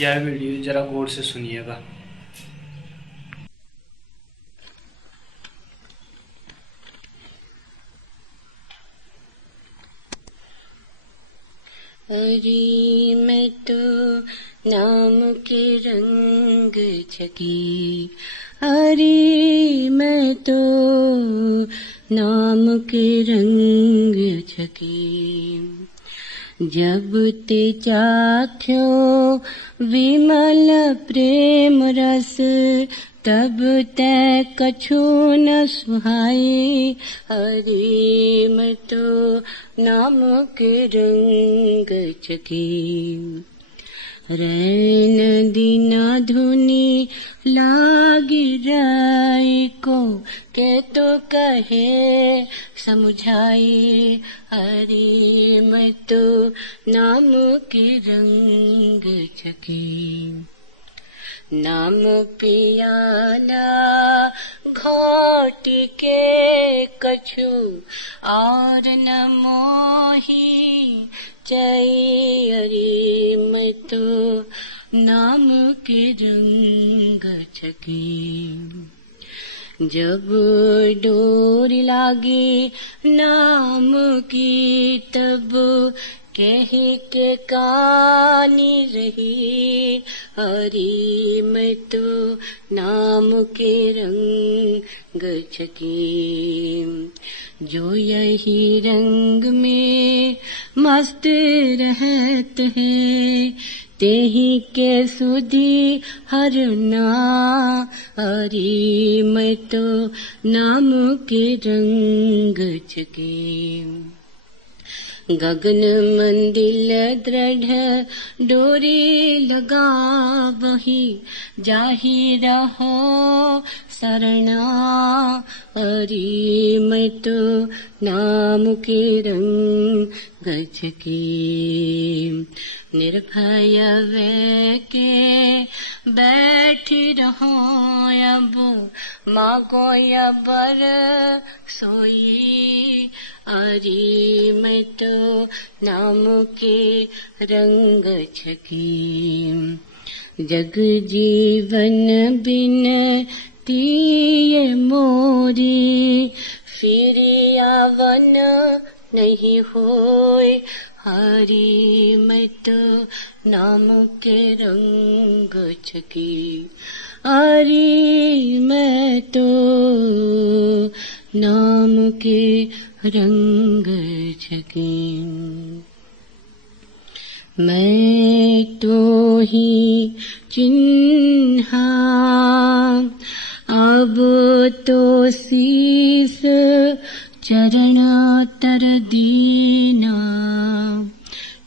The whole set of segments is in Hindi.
यह वीडियो जरा गौर से सुनिएगा। अरे मैं तो नाम के रंग छकी, अरे मैं तो नाम के रंग छकी। जब ते चाख्यो विमल प्रेम रस, तब तै कछु न सुहाए। अरे मैं तो नाम के रंग छकी। रैन दीना धुनी लागी राय को, के तो कहे समझाए। अरे मैं तो नाम के रंग छकी। नाम पियाला घोट के कछु, और न मोही चई। अरे मैं तो नाम के रंग छकी। जब डोर लागी नाम की, तब कह के कानी रही। अरे मैं तो नाम के रंग छकी। जो यही रंग में मस्त रहत है, तेही के सुधी हरना। अरे मैं तो नाम के रंग छकी। गगन मंदिल दृढ़ डोरी लगा वही, जाहि रहो शरणा। अरे मैं तो नाम के रंग छकी। निर्भय वे के बैठ रहो अब, मांगो या बर सोई। अरे मैं तो नाम के रंग छकी। जग जीवन बिन तीये मोरी, फिर आवन नहीं होए। हरि मैं तो नाम के रंग छकी। हरि मैं तो नाम के रंग छकी। मैं तो ही चिन्हा अब तो शीस चरण तर दीना।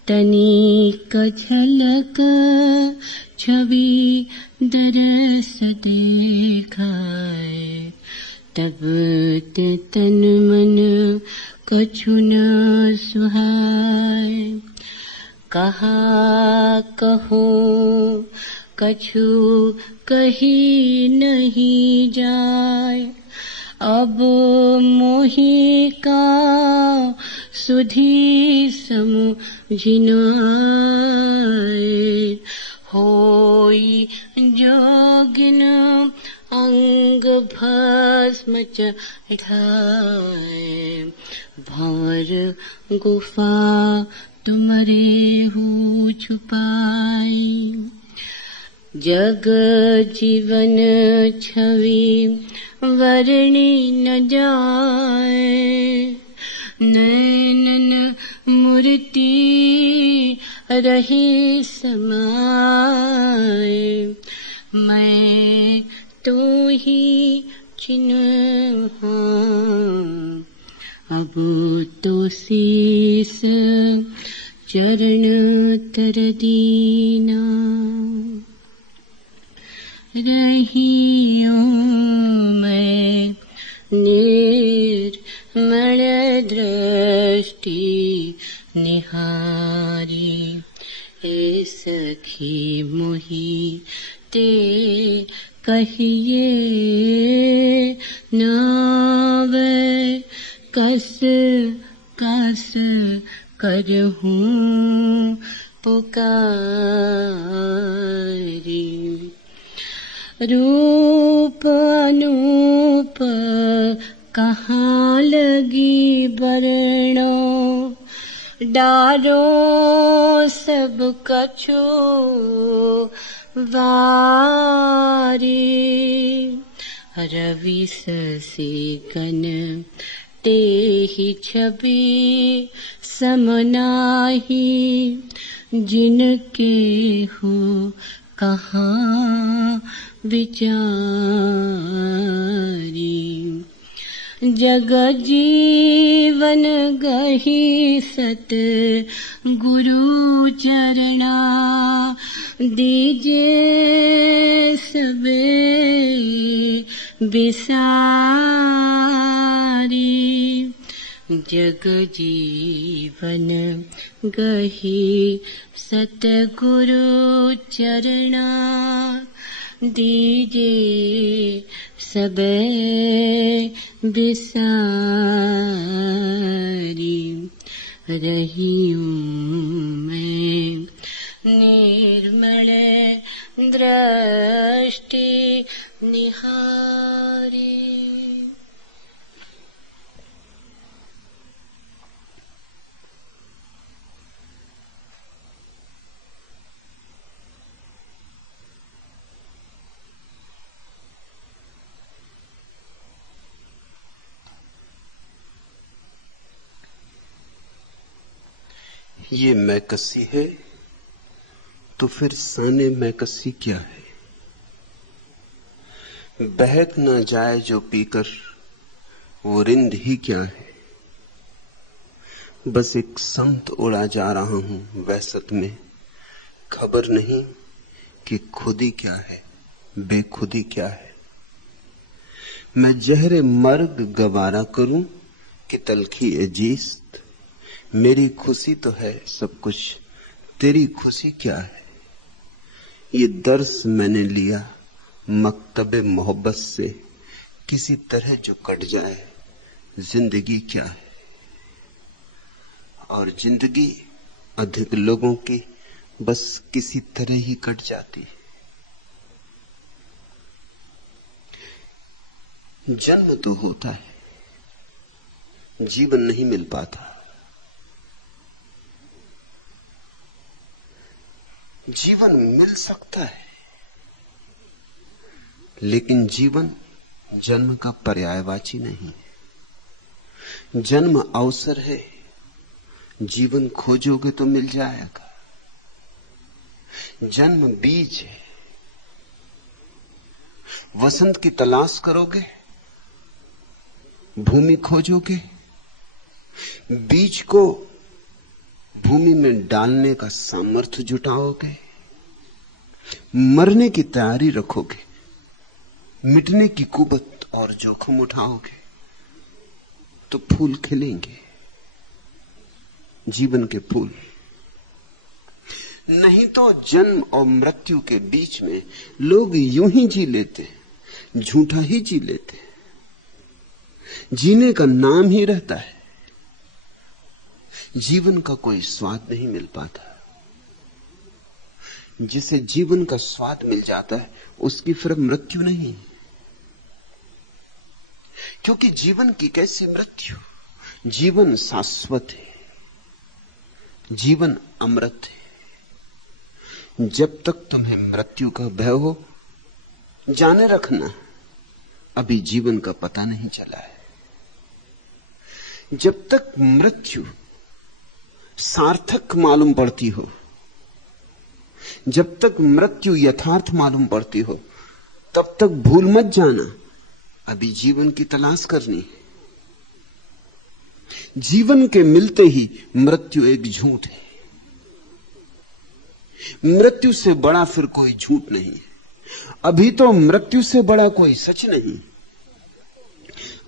तनिक झलक छवि दरस देखाए, तब ते तन मन कछु न सुहाए। कहा कहूँ कछु कही नहीं जाए, अब मोहि का सुधी समझिन आए। होई जोगिन अंग भस्म चढ़ाए, भंवर गुफा तुमरे हूँ छुपाई। जग जीवन छवि वर्णी न जाए, नैनन मूर्ति रही समाए। मैं तो ही चिन्हा अब तो शीस चरण तर दीना। रही हूँ मैं निर्मल दृष्टि निहारी, हे सखी मोहि ते कहिए नावे। कस कस करहूँ पुकार। रूप अनूप कहाँ लगी बरनो, डारो सब कछु वारी। रवि शशि कन तेहि छवि समनाहि, जिनके हो कहाँ विचारी। जग जीवन गहि सत गुरु चरणा, दीजे सबे बिसारी। जग जीवन गहि सतगुरु चरणा, दीजे सबे बिसारी। रहियूं मैं निर्मल दृष्टि निहारी। ये मैकसी है तो फिर साने मैकसी क्या है? बहक ना जाए जो पीकर वो रिंद ही क्या है? बस एक संत उड़ा जा रहा हूं वहशत में, खबर नहीं कि खुदी क्या है, बेखुदी क्या है। मैं जहरे मर्ग गवारा करूं कि तलखी एजीस्त, मेरी खुशी तो है सब कुछ, तेरी खुशी क्या है? ये दर्स मैंने लिया मकतबे मोहब्बत से, किसी तरह जो कट जाए जिंदगी क्या है? और जिंदगी अधिक लोगों की बस किसी तरह ही कट जाती है। जन्म तो होता है, जीवन नहीं मिल पाता। जीवन मिल सकता है, लेकिन जीवन जन्म का पर्यायवाची नहीं है। जन्म अवसर है, जीवन खोजोगे तो मिल जाएगा। जन्म बीज है, वसंत की तलाश करोगे, भूमि खोजोगे, बीज को भूमि में डालने का सामर्थ्य जुटाओगे, मरने की तैयारी रखोगे, मिटने की कुबत और जोखिम उठाओगे तो फूल खिलेंगे, जीवन के फूल। नहीं तो जन्म और मृत्यु के बीच में लोग यूं ही जी लेते, झूठा ही जी लेते, जीने का नाम ही रहता है, जीवन का कोई स्वाद नहीं मिल पाता। जिसे जीवन का स्वाद मिल जाता है उसकी फिर मृत्यु नहीं, क्योंकि जीवन की कैसी मृत्यु? जीवन शाश्वत है, जीवन अमृत है। जब तक तुम्हें मृत्यु का भय हो, जाने रखना अभी जीवन का पता नहीं चला है। जब तक मृत्यु सार्थक मालूम पड़ती हो, जब तक मृत्यु यथार्थ मालूम पड़ती हो, तब तक भूल मत जाना अभी जीवन की तलाश करनी है। जीवन के मिलते ही मृत्यु एक झूठ है। मृत्यु से बड़ा फिर कोई झूठ नहीं है। अभी तो मृत्यु से बड़ा कोई सच नहीं।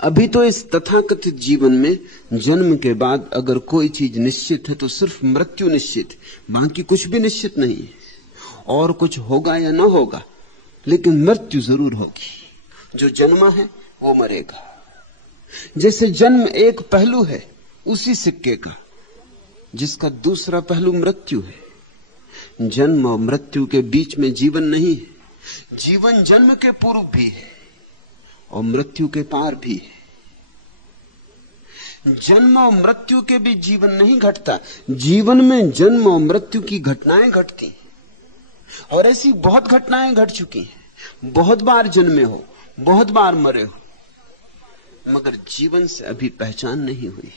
अभी तो इस तथाकथित जीवन में जन्म के बाद अगर कोई चीज निश्चित है तो सिर्फ मृत्यु निश्चित है, बाकी कुछ भी निश्चित नहीं है। और कुछ होगा या ना होगा, लेकिन मृत्यु जरूर होगी। जो जन्मा है वो मरेगा। जैसे जन्म एक पहलू है उसी सिक्के का, जिसका दूसरा पहलू मृत्यु है। जन्म और मृत्यु के बीच में जीवन नहीं है, जीवन जन्म के पूर्व भी है और मृत्यु के पार भी है। जन्म और मृत्यु के बीच जीवन नहीं घटता, जीवन में जन्म और मृत्यु की घटनाएं घटती हैं। और ऐसी बहुत घटनाएं घट चुकी हैं। बहुत बार जन्मे हो, बहुत बार मरे हो, मगर जीवन से अभी पहचान नहीं हुई,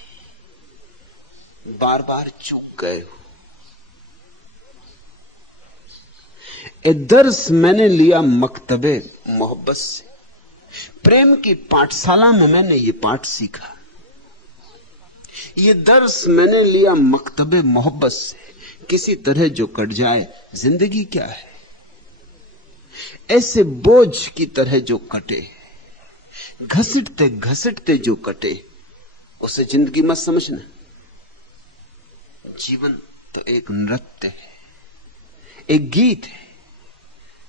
बार बार चूक गए हो। ए दर्स मैंने लिया मकतबे मोहब्बत से, प्रेम की पाठशाला में मैंने ये पाठ सीखा। ये दर्स मैंने लिया मकतबे मोहब्बत से, किसी तरह जो कट जाए जिंदगी क्या है, ऐसे बोझ की तरह जो कटे, घसीटते घसीटते जो कटे, उसे जिंदगी मत समझना। जीवन तो एक नृत्य है, एक गीत है,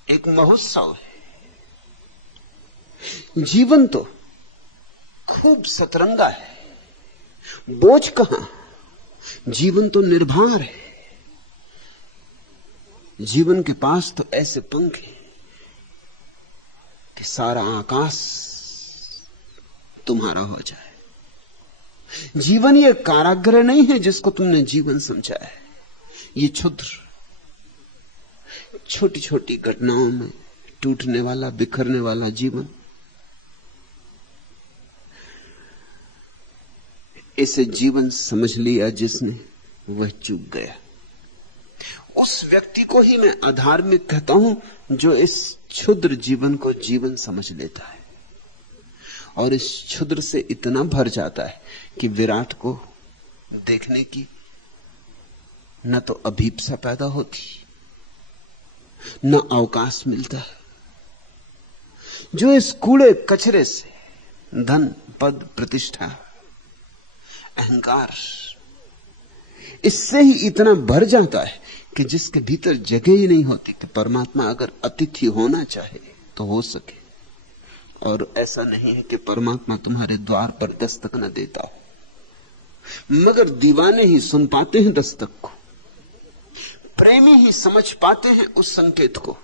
एक महोत्सव है। जीवन तो खूब सतरंगा है, बोझ कहां, जीवन तो निर्भर है। जीवन के पास तो ऐसे पंख हैं कि सारा आकाश तुम्हारा हो जाए। जीवन ये कारागृह नहीं है जिसको तुमने जीवन समझा है। ये क्षुद्र छोटी छोटी घटनाओं में टूटने वाला, बिखरने वाला जीवन, इसे जीवन समझ लिया जिसने, वह चूक गया। उस व्यक्ति को ही मैं अधार्मिक कहता हूं जो इस क्षुद्र जीवन को जीवन समझ लेता है और इस क्षुद्र से इतना भर जाता है कि विराट को देखने की न तो अभीप्सा पैदा होती, न अवकाश मिलता है। जो इस कूड़े कचरे से धन, पद, प्रतिष्ठा, अहंकार, इससे ही इतना भर जाता है कि जिसके भीतर जगह ही नहीं होती कि परमात्मा अगर अतिथि होना चाहे तो हो सके। और ऐसा नहीं है कि परमात्मा तुम्हारे द्वार पर दस्तक न देता हो, मगर दीवाने ही सुन पाते हैं दस्तक को, प्रेमी ही समझ पाते हैं उस संकेत को।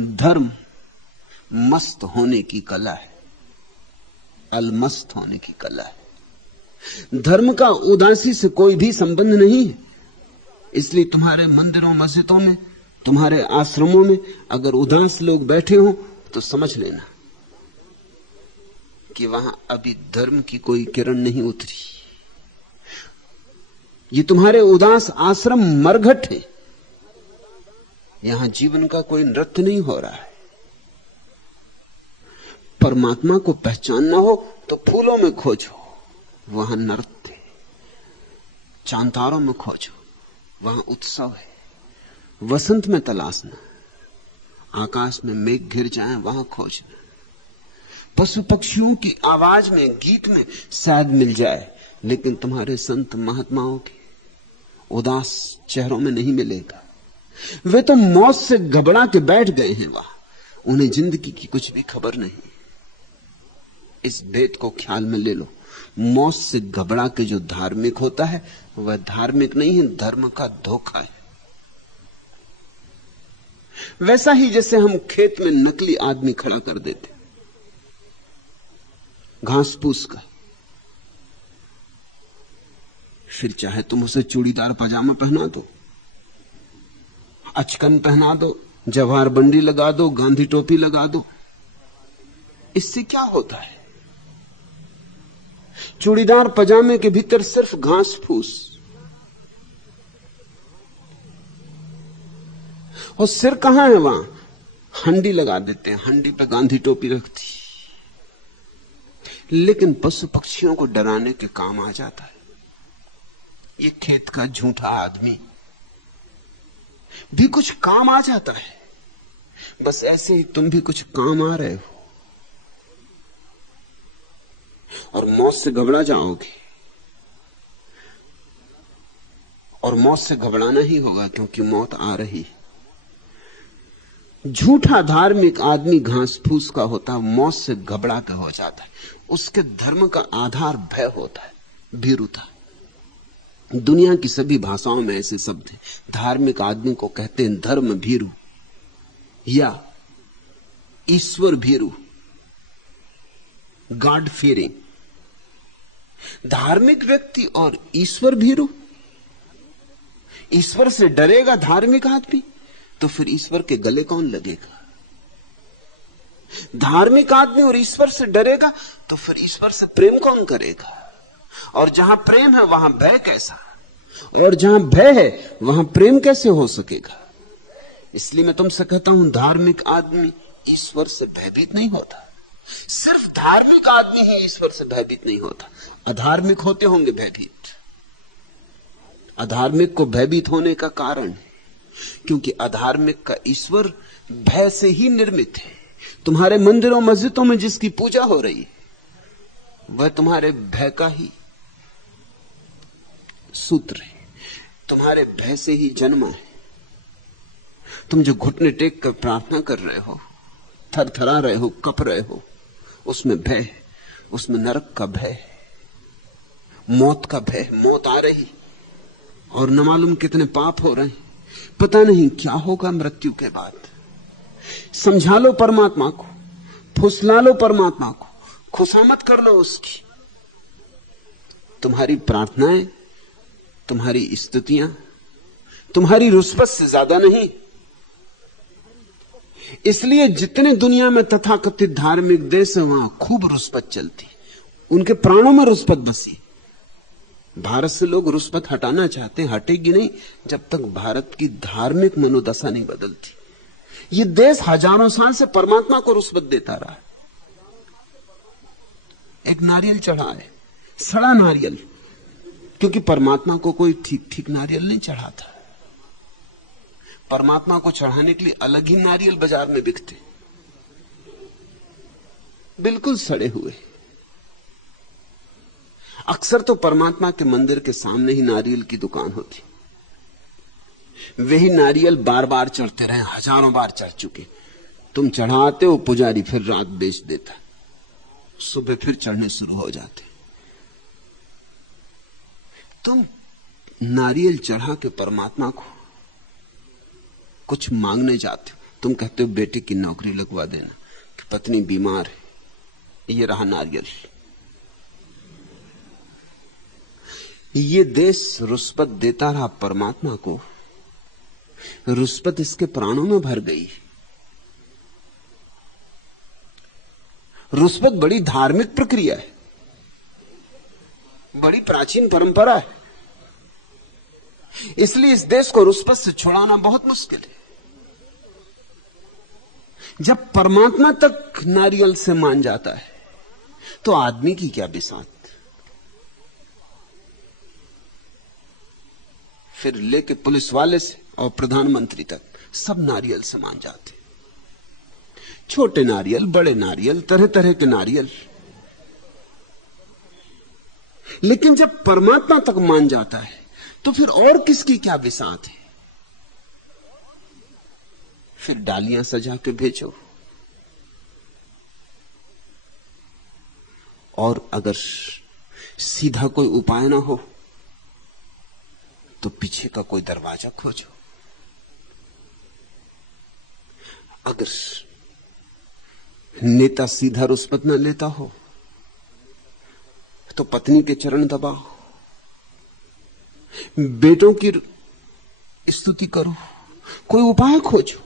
धर्म मस्त होने की कला है, अलमस्त होने की कला है। धर्म का उदासी से कोई भी संबंध नहीं है। इसलिए तुम्हारे मंदिरों, मस्जिदों में, तुम्हारे आश्रमों में अगर उदास लोग बैठे हो तो समझ लेना कि वहां अभी धर्म की कोई किरण नहीं उतरी। ये तुम्हारे उदास आश्रम मरघट है, यहां जीवन का कोई नृत्य नहीं हो रहा है। परमात्मा को पहचानना हो तो फूलों में खोजो, वहां नृत्य, चांतारों में खोजो, वहां उत्सव है। वसंत में तलाशना, आकाश में मेघ घिर जाएं वहां खोजना, पशु पक्षियों की आवाज में, गीत में शायद मिल जाए, लेकिन तुम्हारे संत महात्माओं के उदास चेहरों में नहीं मिलेगा। वे तो मौत से घबरा के बैठ गए हैं वहां, उन्हें जिंदगी की कुछ भी खबर नहीं। इस भेद को ख्याल में ले लो, मौत से घबरा के जो धार्मिक होता है वह धार्मिक नहीं है, धर्म का धोखा है। वैसा ही जैसे हम खेत में नकली आदमी खड़ा कर देते, घास फूस का, फिर चाहे तुम उसे चूड़ीदार पजामा पहना दो, अचकन पहना दो, जवाहर बंडी लगा दो, गांधी टोपी लगा दो, इससे क्या होता है? चूड़ीदार पजामे के भीतर सिर्फ घास फूस, और सिर कहां है? वहां हंडी लगा देते हैं, हंडी पे गांधी टोपी रखती, लेकिन पशु पक्षियों को डराने के काम आ जाता है। ये खेत का झूठा आदमी भी कुछ काम आ जाता है। बस ऐसे ही तुम भी कुछ काम आ रहे हो और मौत से घबरा जाओगे, और मौत से घबराना ही होगा क्योंकि मौत आ रही है। झूठा धार्मिक आदमी घास फूस का होता है, मौत से घबरा के हो जाता है। उसके धर्म का आधार भय होता है, भीरुता, दुनिया की सभी भाषाओं में ऐसे शब्द हैं। धार्मिक आदमी को कहते हैं धर्म भीरु या ईश्वर भीरु, गॉड फियरिंग। धार्मिक व्यक्ति और ईश्वर भीरु। ईश्वर से डरेगा धार्मिक आदमी तो फिर ईश्वर के गले कौन लगेगा? धार्मिक आदमी और ईश्वर से डरेगा तो फिर ईश्वर से प्रेम कौन करेगा? और जहां प्रेम है वहां भय कैसा? और जहां भय है वहां प्रेम कैसे हो सकेगा? इसलिए मैं तुमसे कहता हूं, धार्मिक आदमी ईश्वर से भयभीत नहीं होता। सिर्फ धार्मिक आदमी ही ईश्वर से भयभीत नहीं होता। अधार्मिक होते होंगे भयभीत। अधार्मिक को भयभीत होने का कारण है क्योंकि अधार्मिक का ईश्वर भय से ही निर्मित है। तुम्हारे मंदिरों मस्जिदों में जिसकी पूजा हो रही है वह तुम्हारे भय का ही सूत्र है, तुम्हारे भय से ही जन्मा है। तुम जो घुटने टेक कर प्रार्थना कर रहे हो, थरथरा रहे हो, कप रहे हो, उसमें भय है, उसमें नरक का भय है, मौत का भय। मौत आ रही और न मालूम कितने पाप हो रहे हैं, पता नहीं क्या होगा मृत्यु के बाद। समझा लो परमात्मा को, फुसला लो परमात्मा को, खुशामद कर लो उसकी। तुम्हारी प्रार्थनाएं, तुम्हारी स्तुतियां, तुम्हारी रुस्बत से ज्यादा नहीं। इसलिए जितने दुनिया में तथाकथित धार्मिक देश है वहां खूब रुस्बत चलती, उनके प्राणों में रुस्बत बसी। भारत से लोग रुस्बत हटाना चाहते हैं, हटेगी नहीं जब तक भारत की धार्मिक मनोदशा नहीं बदलती। ये देश हजारों साल से परमात्मा को रुस्बत देता रहा। एक नारियल चढ़ा है, सड़ा नारियल, क्योंकि परमात्मा को कोई ठीक ठीक नारियल नहीं चढ़ा था। परमात्मा को चढ़ाने के लिए अलग ही नारियल बाजार में बिकते, बिल्कुल सड़े हुए। अक्सर तो परमात्मा के मंदिर के सामने ही नारियल की दुकान होती, वही नारियल बार बार चढ़ते रहे, हजारों बार चढ़ चुके। तुम चढ़ाते हो, पुजारी फिर रात बेच देता, सुबह फिर चढ़ने शुरू हो जाते। तुम नारियल चढ़ा के परमात्मा को कुछ मांगने जाते हो। तुम कहते हो बेटे की नौकरी लगवा देना, कि पत्नी बीमार है, ये रहा नारियल। ये देश रुस्बत देता रहा परमात्मा को, रुस्बत इसके प्राणों में भर गई। रुस्बत बड़ी धार्मिक प्रक्रिया है, बड़ी प्राचीन परंपरा है। इसलिए इस देश को रुस्बत से छुड़ाना बहुत मुश्किल है। जब परमात्मा तक नारियल से मान जाता है तो आदमी की क्या बिसात। फिर लेके पुलिस वाले से और प्रधानमंत्री तक सब नारियल से मान जाते, छोटे नारियल, बड़े नारियल, तरह तरह के नारियल। लेकिन जब परमात्मा तक मान जाता है तो फिर और किसकी क्या बिसात है। फिर डालियां सजा के भेजो, और अगर सीधा कोई उपाय ना हो तो पीछे का कोई दरवाजा खोजो। अगर नेता सीधा रुस्बत न लेता हो तो पत्नी के चरण दबाओ, बेटों की स्तुति करो, कोई उपाय खोजो,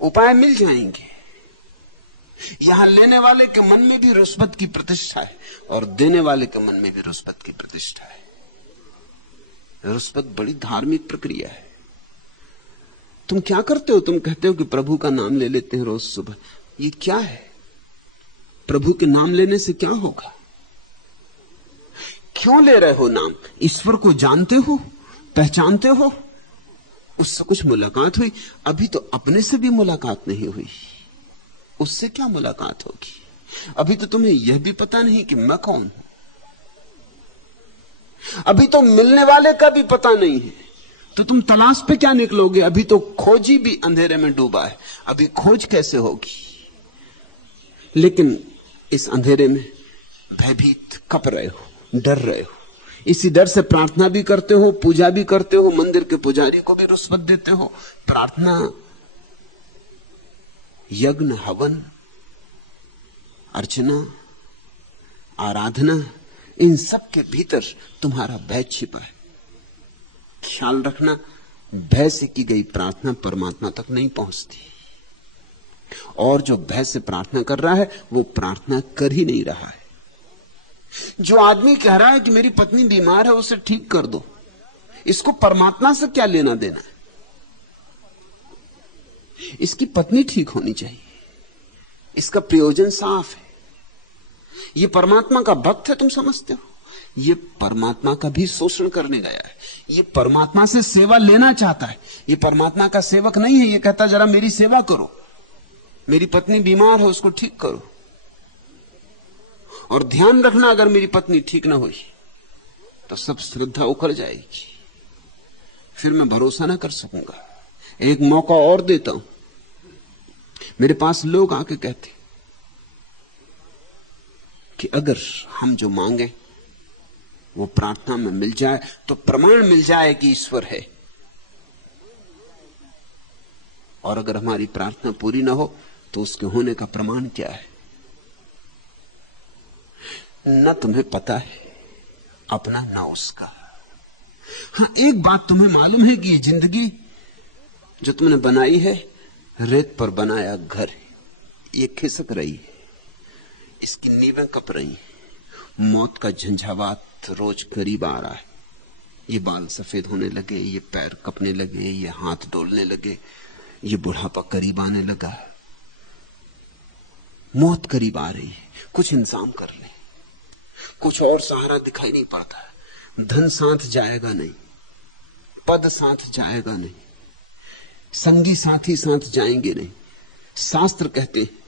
उपाय मिल जाएंगे। यहां लेने वाले के मन में भी रुस्बत की प्रतिष्ठा है और देने वाले के मन में भी रुस्बत की प्रतिष्ठा है। रुस्बत बड़ी धार्मिक प्रक्रिया है। तुम क्या करते हो? तुम कहते हो कि प्रभु का नाम ले लेते हैं रोज सुबह। ये क्या है? प्रभु के नाम लेने से क्या होगा? क्यों ले रहे हो नाम? ईश्वर को जानते हो, पहचानते हो, उससे कुछ मुलाकात हुई? अभी तो अपने से भी मुलाकात नहीं हुई, उससे क्या मुलाकात होगी? अभी तो तुम्हें यह भी पता नहीं कि मैं कौन हूं। अभी तो मिलने वाले का भी पता नहीं है, तो तुम तलाश पे क्या निकलोगे? अभी तो खोजी भी अंधेरे में डूबा है, अभी खोज कैसे होगी? लेकिन इस अंधेरे में भयभीत कप रहे हो, डर रहे हो, इसी डर से प्रार्थना भी करते हो, पूजा भी करते हो, मंदिर के पुजारी को भी रुष्वत देते हो। प्रार्थना, यज्ञ, हवन, अर्चना, आराधना, इन सब के भीतर तुम्हारा भय छिपा है। ख्याल रखना, भय से की गई प्रार्थना परमात्मा तक नहीं पहुंचती, और जो भय से प्रार्थना कर रहा है वो प्रार्थना कर ही नहीं रहा है। जो आदमी कह रहा है कि मेरी पत्नी बीमार है, उसे ठीक कर दो, इसको परमात्मा से क्या लेना देना? इसकी पत्नी ठीक होनी चाहिए, इसका प्रयोजन साफ है। ये परमात्मा का भक्त है, तुम समझते हो? ये परमात्मा का भी शोषण करने गया है, ये परमात्मा से सेवा लेना चाहता है। ये परमात्मा का सेवक नहीं है। ये कहता जरा मेरी सेवा करो, मेरी पत्नी बीमार है, उसको ठीक करो। और ध्यान रखना, अगर मेरी पत्नी ठीक ना हुई तो सब श्रद्धा उखड़ जाएगी, फिर मैं भरोसा ना कर सकूंगा। एक मौका और देता हूं। मेरे पास लोग आके कहते कि अगर हम जो मांगे वो प्रार्थना में मिल जाए तो प्रमाण मिल जाए कि ईश्वर है, और अगर हमारी प्रार्थना पूरी ना हो तो उसके होने का प्रमाण क्या है? न तुम्हें पता है अपना, ना उसका। हां, एक बात तुम्हें मालूम है कि ये जिंदगी जो तुमने बनाई है, रेत पर बनाया घर है। ये खिसक रही है, इसकी नींवें कप रही हैं। मौत का झंझावात रोज करीब आ रहा है। ये बाल सफेद होने लगे, ये पैर कपने लगे, ये हाथ डोलने लगे, ये बुढ़ापा करीब आने लगा। मौत करीब आ रही है। कुछ इंतजाम कर ले, कुछ और सहारा दिखाई नहीं पड़ता। धन साथ जाएगा नहीं, पद साथ जाएगा नहीं, संगी साथी साथ जाएंगे नहीं। शास्त्र कहते हैं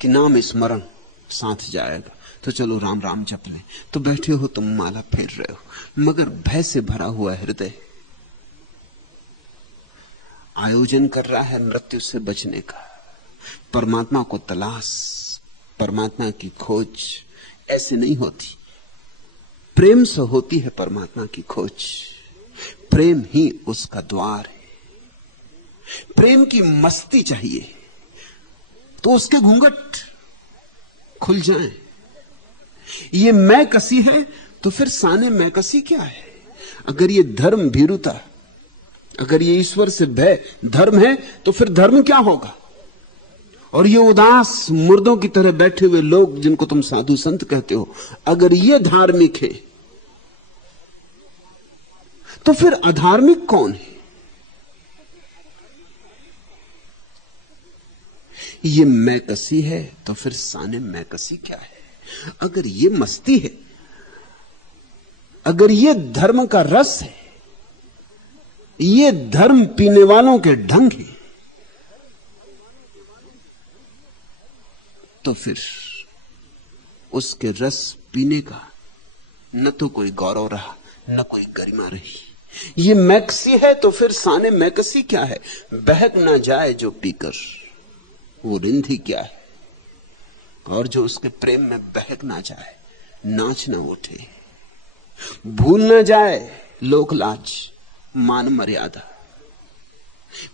कि नाम स्मरण साथ जाएगा, तो चलो राम राम जप ले। तो बैठे हो तुम, माला फेर रहे हो, मगर भय से भरा हुआ हृदय आयोजन कर रहा है मृत्यु से बचने का। परमात्मा को तलाश, परमात्मा की खोज ऐसे नहीं होती, प्रेम से होती है परमात्मा की खोज। प्रेम ही उसका द्वार है। प्रेम की मस्ती चाहिए तो उसके घूंघट खुल जाएं। ये मैं कसी है तो फिर साने मैं कसी क्या है? अगर ये धर्म भीरुता, अगर ये ईश्वर से भय धर्म है तो फिर धर्म क्या होगा? और ये उदास मुर्दों की तरह बैठे हुए लोग जिनको तुम साधु संत कहते हो, अगर ये धार्मिक है तो फिर अधार्मिक कौन है? ये मैं कसी है तो फिर साने मैं कसी क्या है? अगर ये मस्ती है, अगर ये धर्म का रस है, ये धर्म पीने वालों के ढंग है, तो फिर उसके रस पीने का न तो कोई गौरव रहा, न कोई गरिमा रही। ये मैकसी है तो फिर साने मैकसी क्या है? बहक ना जाए जो पीकर, वो रिंधी क्या है? और जो उसके प्रेम में बहक ना जाए, नाच ना उठे, भूल ना जाए लोक लाज मान मर्यादा,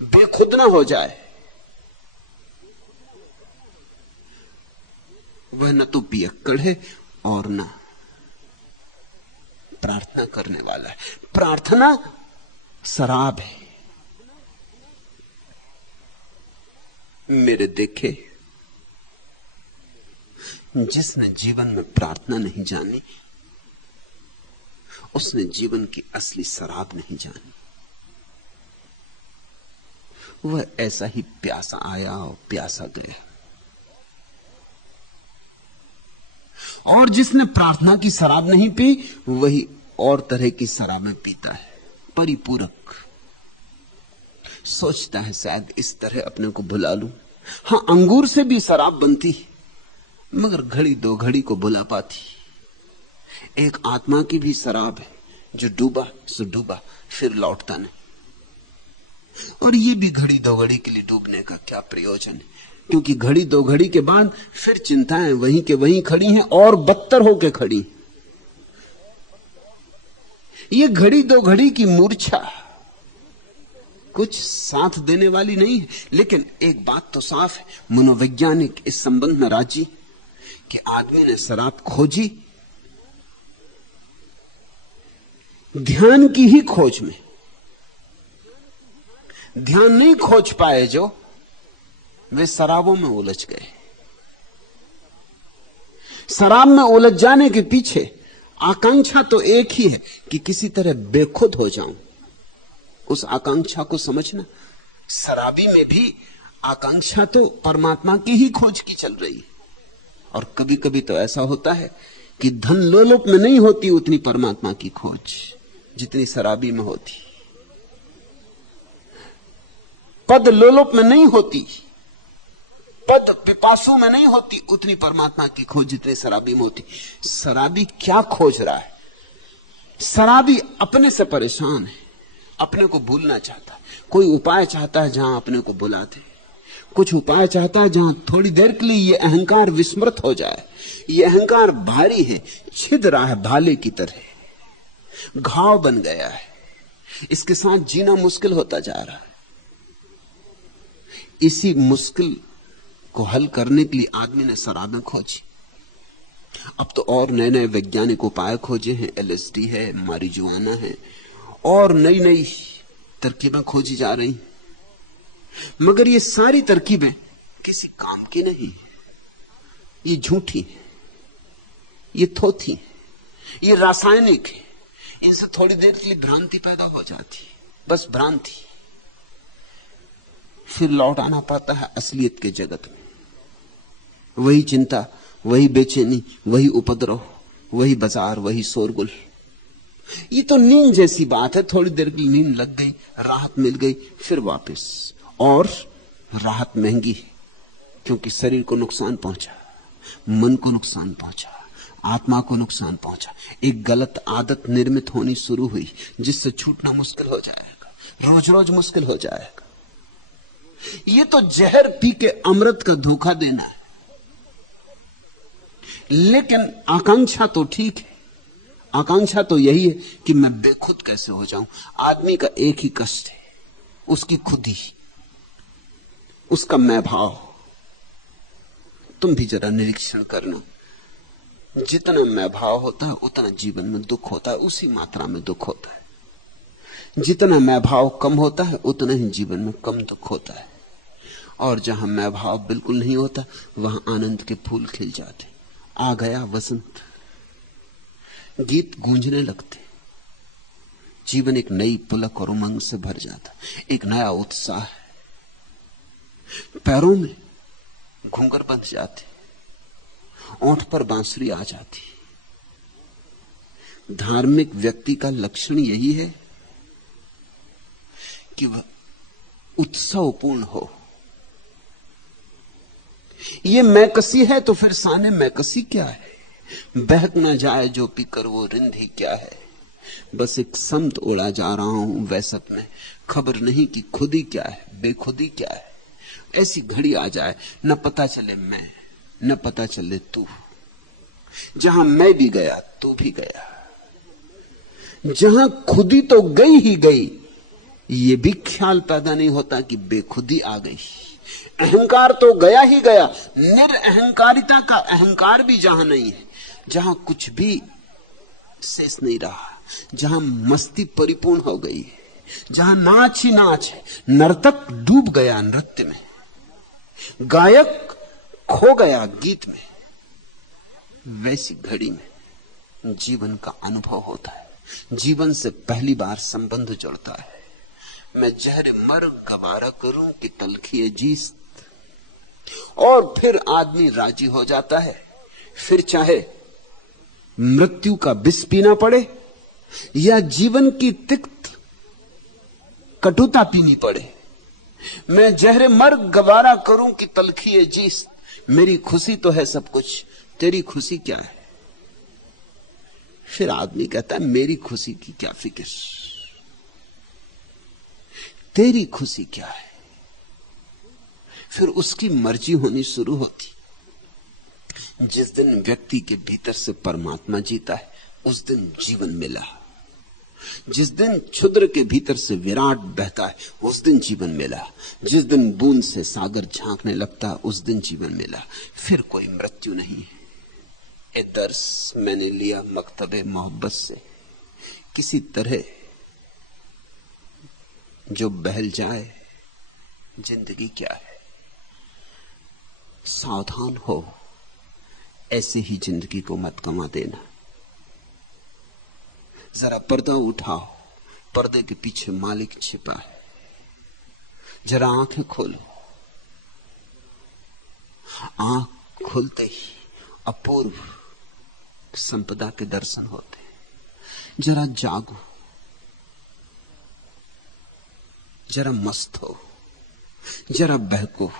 बेखुद ना हो जाए, वह न तो पियक्कड़ है और न प्रार्थना करने वाला है। प्रार्थना शराब है। मेरे देखे, जिसने जीवन में प्रार्थना नहीं जानी, उसने जीवन की असली शराब नहीं जानी। वह ऐसा ही प्यासा आया और प्यासा गया। और जिसने प्रार्थना की शराब नहीं पी, वही और तरह की शराबें पीता है, परिपूरक। सोचता है शायद इस तरह अपने को भुला लूं। हां, अंगूर से भी शराब बनती है, मगर घड़ी दो घड़ी को भुला पाती। एक आत्मा की भी शराब है, जो डूबा सो डूबा, फिर लौटता नहीं। और ये भी घड़ी दो घड़ी के लिए डूबने का क्या प्रयोजन है? क्योंकि घड़ी दो घड़ी के बाद फिर चिंताएं वहीं के वहीं खड़ी हैं, और बदतर होके खड़ी। ये घड़ी दो घड़ी की मूर्छा कुछ साथ देने वाली नहीं है। लेकिन एक बात तो साफ है, मनोवैज्ञानिक इस संबंध में राजी कि आदमी ने शराब खोजी ध्यान की ही खोज में। ध्यान नहीं खोज पाए जो, वे शराबों में उलझ गए। शराब में उलझ जाने के पीछे आकांक्षा तो एक ही है कि किसी तरह बेखुद हो जाऊं। उस आकांक्षा को समझना, शराबी में भी आकांक्षा तो परमात्मा की ही खोज की चल रही है। और कभी कभी तो ऐसा होता है कि धन लोलुप में नहीं होती उतनी परमात्मा की खोज जितनी शराबी में होती, पद लोलुप में नहीं होती, पद पिपासु में नहीं होती उतनी परमात्मा की खोज जितनी शराबी में होती। शराबी क्या खोज रहा है? शराबी अपने से परेशान है, अपने को भूलना चाहता है। कोई उपाय चाहता है जहां अपने को बुला दे, कुछ उपाय चाहता है जहां थोड़ी देर के लिए ये अहंकार विस्मृत हो जाए। ये अहंकार भारी है, छिद रहा है भाले की तरह, घाव बन गया है, इसके साथ जीना मुश्किल होता जा रहा है। इसी मुश्किल को हल करने के लिए आदमी ने शराबें खोजी। अब तो और नए नए वैज्ञानिक उपाय खोजे हैं, एलएसडी है, मारिजुआना है, और नई नई तरकीबें खोजी जा रही। मगर ये सारी तरकीबें किसी काम की नहीं, ये झूठी है, ये थोथी है, ये रासायनिक है। इनसे थोड़ी देर के लिए भ्रांति पैदा हो जाती, बस भ्रांति। फिर लौट आना पड़ता है असलियत के जगत में। वही चिंता, वही बेचैनी, वही उपद्रव, वही बाजार, वही शोरगुल। ये तो नींद जैसी बात है, थोड़ी देर की नींद लग गई, राहत मिल गई, फिर वापस। और राहत महंगी है, क्योंकि शरीर को नुकसान पहुंचा, मन को नुकसान पहुंचा, आत्मा को नुकसान पहुंचा। एक गलत आदत निर्मित होनी शुरू हुई जिससे छूटना मुश्किल हो जाएगा, रोज रोज मुश्किल हो जाएगा। ये तो जहर पी के अमृत का धोखा देना है। लेकिन आकांक्षा तो ठीक है, आकांक्षा तो यही है कि मैं बेखुद कैसे हो जाऊं। आदमी का एक ही कष्ट है, उसकी खुदी, उसका मैं भाव। तुम भी जरा निरीक्षण करना, जितना मैं भाव होता है उतना जीवन में दुख होता है, उसी मात्रा में दुख होता है। जितना मैं भाव कम होता है उतना ही जीवन में कम दुख होता है। और जहां मैं भाव बिल्कुल नहीं होता वहां आनंद के फूल खिल जाते। आ गया वसंत, गीत गूंजने लगते, जीवन एक नई पुलक और उमंग से भर जाता, एक नया उत्साह है। पैरों में घूंघर बंध जाते, ओंठ पर बांसुरी आ जाती। धार्मिक व्यक्ति का लक्षण यही है कि वह उत्सवपूर्ण हो। ये मैकसी है तो फिर साने मैकसी क्या है? बहक ना जाए जो पीकर वो रिंधी क्या है? बस एक समत उड़ा जा रहा हूं वैसत में, खबर नहीं कि खुदी क्या है, बेखुदी क्या है। ऐसी घड़ी आ जाए न पता चले मैं, न पता चले तू। जहां मैं भी गया तू भी गया, जहां खुदी तो गई ही गई, ये भी ख्याल पैदा नहीं होता कि बेखुदी आ गई। अहंकार तो गया ही गया, निरअहंकारिता का अहंकार भी जहां नहीं है, जहां कुछ भी शेष नहीं रहा, जहां मस्ती परिपूर्ण हो गई, जहां नाच ही नाच है, नर्तक डूब गया नृत्य में, गायक खो गया गीत में, वैसी घड़ी में जीवन का अनुभव होता है। जीवन से पहली बार संबंध जुड़ता है। मैं जहर मर गवारा करूं कि तलखिए जीस्त। और फिर आदमी राजी हो जाता है, फिर चाहे मृत्यु का विष पीना पड़े या जीवन की तिक्त कटुता पीनी पड़े। मैं जहर मर गवारा करूं कि तलखिए जीस्त। मेरी खुशी तो है सब कुछ, तेरी खुशी क्या है? फिर आदमी कहता है मेरी खुशी की क्या फिक्र, तेरी खुशी क्या है? फिर उसकी मर्जी होनी शुरू होती। जिस दिन व्यक्ति के भीतर से परमात्मा जीता है उस दिन जीवन मिला। जिस दिन क्षुद्र के भीतर से विराट बहता है उस दिन जीवन मिला। जिस दिन बूंद से सागर झांकने लगता है उस दिन जीवन मिला। फिर कोई मृत्यु नहीं है। ए दर्स मैंने लिया मकतबे मोहब्बत से, किसी तरह जो बहल जाए जिंदगी क्या है। सावधान हो, ऐसे ही जिंदगी को मत गंवा देना। जरा पर्दा उठाओ, पर्दे के पीछे मालिक छिपा है। जरा आंखें खोलो, आंख खुलते ही अपूर्व संपदा के दर्शन होते हैं। जरा जागो, जरा मस्त हो, जरा बहको,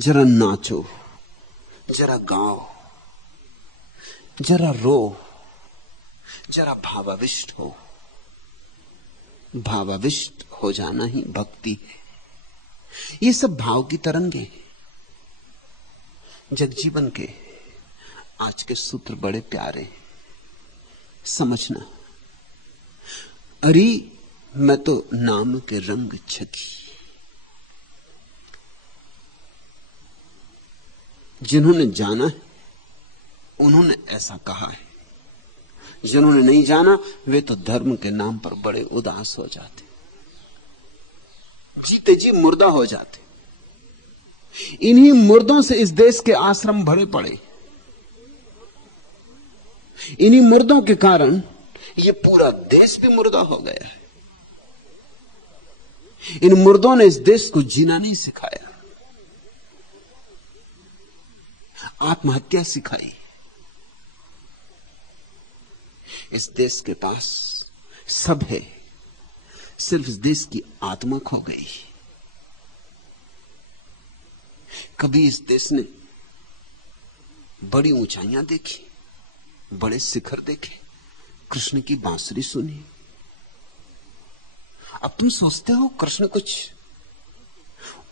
जरा नाचो, जरा गाओ, जरा रो, जरा भावाविष्ट हो। भावाविष्ट हो जाना ही भक्ति है। ये सब भाव की तरंगे हैं। जगजीवन के आज के सूत्र बड़े प्यारे हैं, समझना। अरे मैं तो नाम के रंग छकी। जिन्होंने जाना है उन्होंने ऐसा कहा है, जिन्होंने नहीं जाना वे तो धर्म के नाम पर बड़े उदास हो जाते, जीते जी मुर्दा हो जाते। इन्हीं मुर्दों से इस देश के आश्रम भरे पड़े। इन्हीं मुर्दों के कारण ये पूरा देश भी मुर्दा हो गया है। इन मुर्दों ने इस देश को जीना नहीं सिखाया, आत्महत्या सिखाई। इस देश के पास सब है, सिर्फ इस देश की आत्मा खो गई। कभी इस देश ने बड़ी ऊंचाइयां देखी, बड़े शिखर देखे, कृष्ण की बांसुरी सुनी। अब तुम सोचते हो कृष्ण कुछ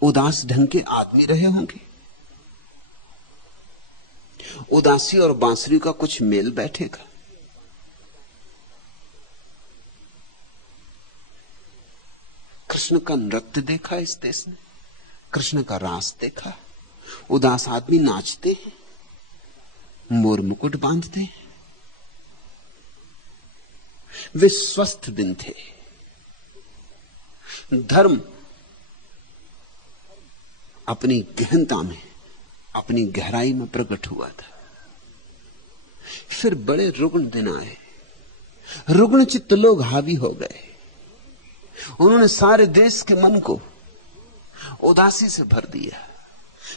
उदास ढंग के आदमी रहे होंगे? उदासी और बांसुरी का कुछ मेल बैठेगा? कृष्ण का नृत्य देखा इस देश ने, कृष्ण का रास देखा। उदास आदमी नाचते हैं, मोर मुकुट बांधते हैं। वे स्वस्थ दिन थे। धर्म अपनी गहनता में, अपनी गहराई में प्रकट हुआ था। फिर बड़े रुग्ण दिन आए, रुग्ण चित्त लोग हावी हो गए। उन्होंने सारे देश के मन को उदासी से भर दिया।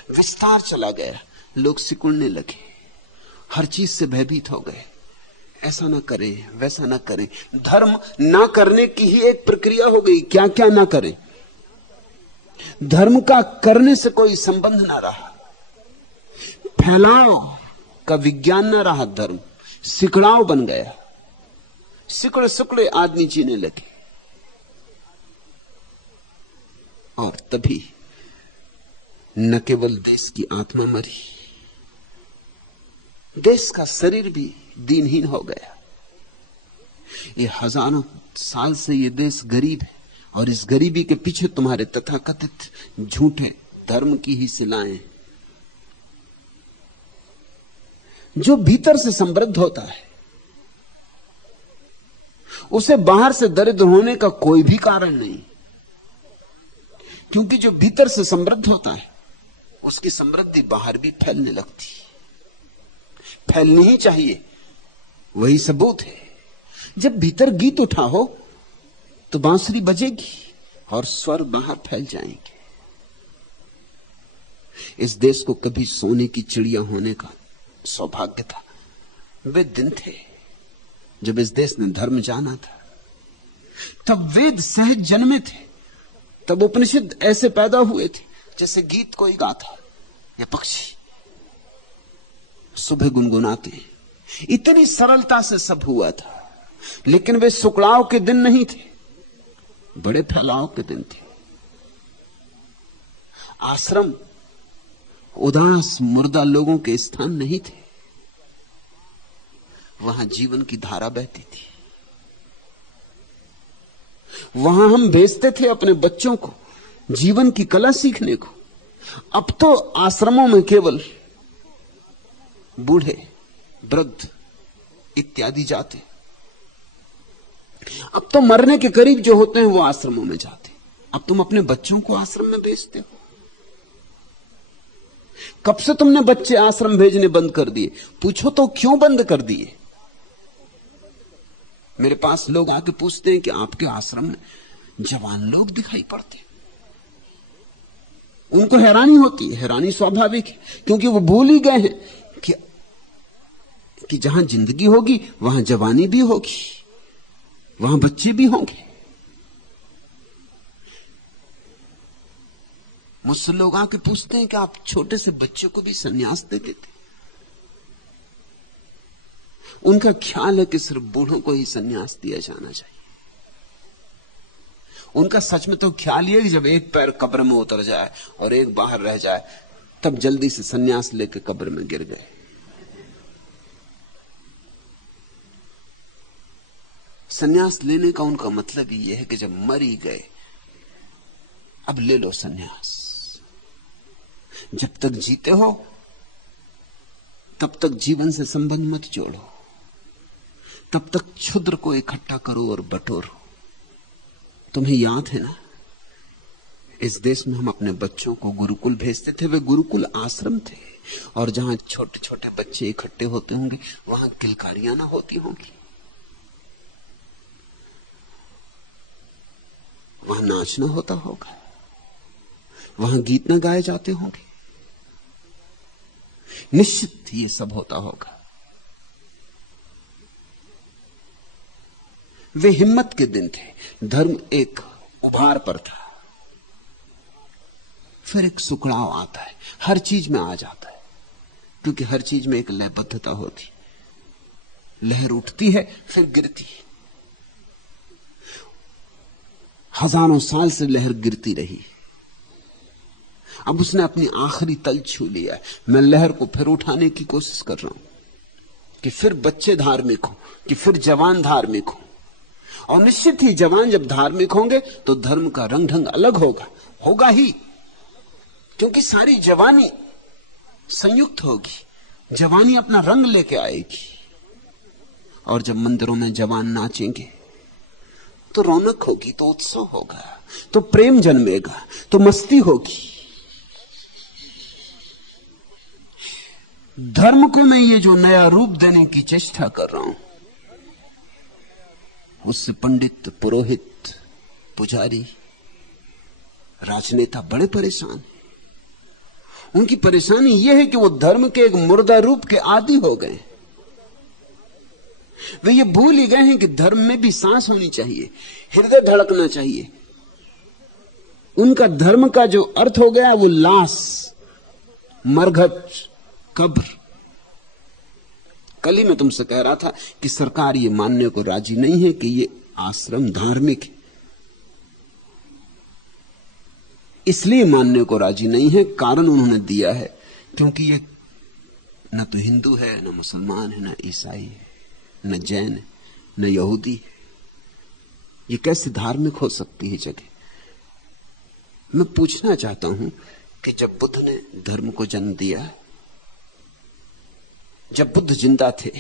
विस्तार चला गया, लोग सिकुड़ने लगे, हर चीज से भयभीत हो गए। ऐसा ना करें, वैसा ना करें। धर्म ना करने की ही एक प्रक्रिया हो गई। क्या क्या ना करें, धर्म का करने से कोई संबंध ना रहा। फैलाव का विज्ञान ना रहा, धर्म सिकड़ाव बन गया। सिकड़े सिकड़े आदमी जीने लगे। और तभी न केवल देश की आत्मा मरी, देश का शरीर भी दीनहीन हो गया। ये हजारों साल से ये देश गरीब है, और इस गरीबी के पीछे तुम्हारे तथाकथित झूठे धर्म की ही सिलाएं। जो भीतर से समृद्ध होता है उसे बाहर से दरिद्र होने का कोई भी कारण नहीं, क्योंकि जो भीतर से समृद्ध होता है उसकी समृद्धि बाहर भी फैलने लगती। फैलनी ही चाहिए, वही सबूत है। जब भीतर गीत उठा हो तो बांसुरी बजेगी और स्वर बाहर फैल जाएंगे। इस देश को कभी सोने की चिड़िया होने का सौभाग्य था। वे दिन थे जब इस देश ने धर्म जाना था। तब वेद सहज जन्मे थे, तब उपनिषद ऐसे पैदा हुए थे जैसे गीत कोई गाता या पक्षी सुबह गुनगुनाते। इतनी सरलता से सब हुआ था। लेकिन वे सुकड़ाव के दिन नहीं थे, बड़े फैलाव के दिन थे। आश्रम उदास मुर्दा लोगों के स्थान नहीं थे, वहां जीवन की धारा बहती थी। वहां हम भेजते थे अपने बच्चों को जीवन की कला सीखने को। अब तो आश्रमों में केवल बूढ़े, वृद्ध इत्यादि जाते। अब तो मरने के करीब जो होते हैं वो आश्रमों में जाते। अब तुम अपने बच्चों को आश्रम में भेजते हो। कब से तुमने बच्चे आश्रम भेजने बंद कर दिए? पूछो तो क्यों बंद कर दिए? मेरे पास लोग आके पूछते हैं कि आपके आश्रम में जवान लोग दिखाई पड़ते। उनको हैरानी होती है। हैरानी स्वाभाविक है, क्योंकि वो भूल ही गए हैं कि जहां जिंदगी होगी वहां जवानी भी होगी, वहां बच्चे भी होंगे। मुझसे लोग आके पूछते हैं कि आप छोटे से बच्चे को भी संन्यास दे देते। उनका ख्याल है कि सिर्फ बूढ़ों को ही संन्यास दिया जाना चाहिए। उनका सच में तो ख्याल ये है कि जब एक पैर कब्र में उतर जाए और एक बाहर रह जाए तब जल्दी से संन्यास लेकर कब्र में गिर गए। संन्यास लेने का उनका मतलब ही यह है कि जब मर ही गए अब ले लो संन्यास। जब तक जीते हो तब तक जीवन से संबंध मत जोड़ो, तब तक क्षुद्र को इकट्ठा करो और बटोरो। तुम्हें याद है ना, इस देश में हम अपने बच्चों को गुरुकुल भेजते थे। वे गुरुकुल आश्रम थे, और जहां छोटे छोटे बच्चे इकट्ठे होते होंगे वहां किलकारियां ना होती होंगी, वहां नाचना होता होगा, वहां गीत न गाए जाते होंगे। निश्चित ये सब होता होगा। वे हिम्मत के दिन थे। धर्म एक उभार पर था, फिर एक सुकड़ाव आता है, हर चीज में आ जाता है, क्योंकि हर चीज में एक लयबद्धता होती। लहर उठती है फिर गिरती है। हजारों साल से लहर गिरती रही, अब उसने अपनी आखिरी तल छू लिया है। मैं लहर को फिर उठाने की कोशिश कर रहा हूं कि फिर बच्चे धार्मिक हो, कि फिर जवान धार्मिक हो। और निश्चित ही जवान जब धार्मिक होंगे तो धर्म का रंग ढंग अलग होगा ही, क्योंकि सारी जवानी संयुक्त होगी, जवानी अपना रंग लेके आएगी। और जब मंदिरों में जवान नाचेंगे तो रौनक होगी, तो उत्सव होगा, तो प्रेम जन्मेगा, तो मस्ती होगी। धर्म को मैं ये जो नया रूप देने की चेष्टा कर रहा हूं, उससे पंडित, पुरोहित, पुजारी, राजनेता बड़े परेशान हैं। उनकी परेशानी यह है कि वो धर्म के एक मुर्दा रूप के आदी हो गए। वे ये भूल ही गए हैं कि धर्म में भी सांस होनी चाहिए, हृदय धड़कना चाहिए। उनका धर्म का जो अर्थ हो गया वो लाश, मरघट, कब्र। कल ही मैं तुमसे कह रहा था कि सरकार ये मानने को राजी नहीं है कि ये आश्रम धार्मिक है। इसलिए मानने को राजी नहीं है, कारण उन्होंने दिया है क्योंकि ये न तो हिंदू है, न मुसलमान है, न ईसाई है, न जैन है, न यहूदी है। ये कैसे धार्मिक हो सकती है जगह? मैं पूछना चाहता हूं कि जब बुद्ध ने धर्म को जन्म दिया, जब बुद्ध जिंदा थे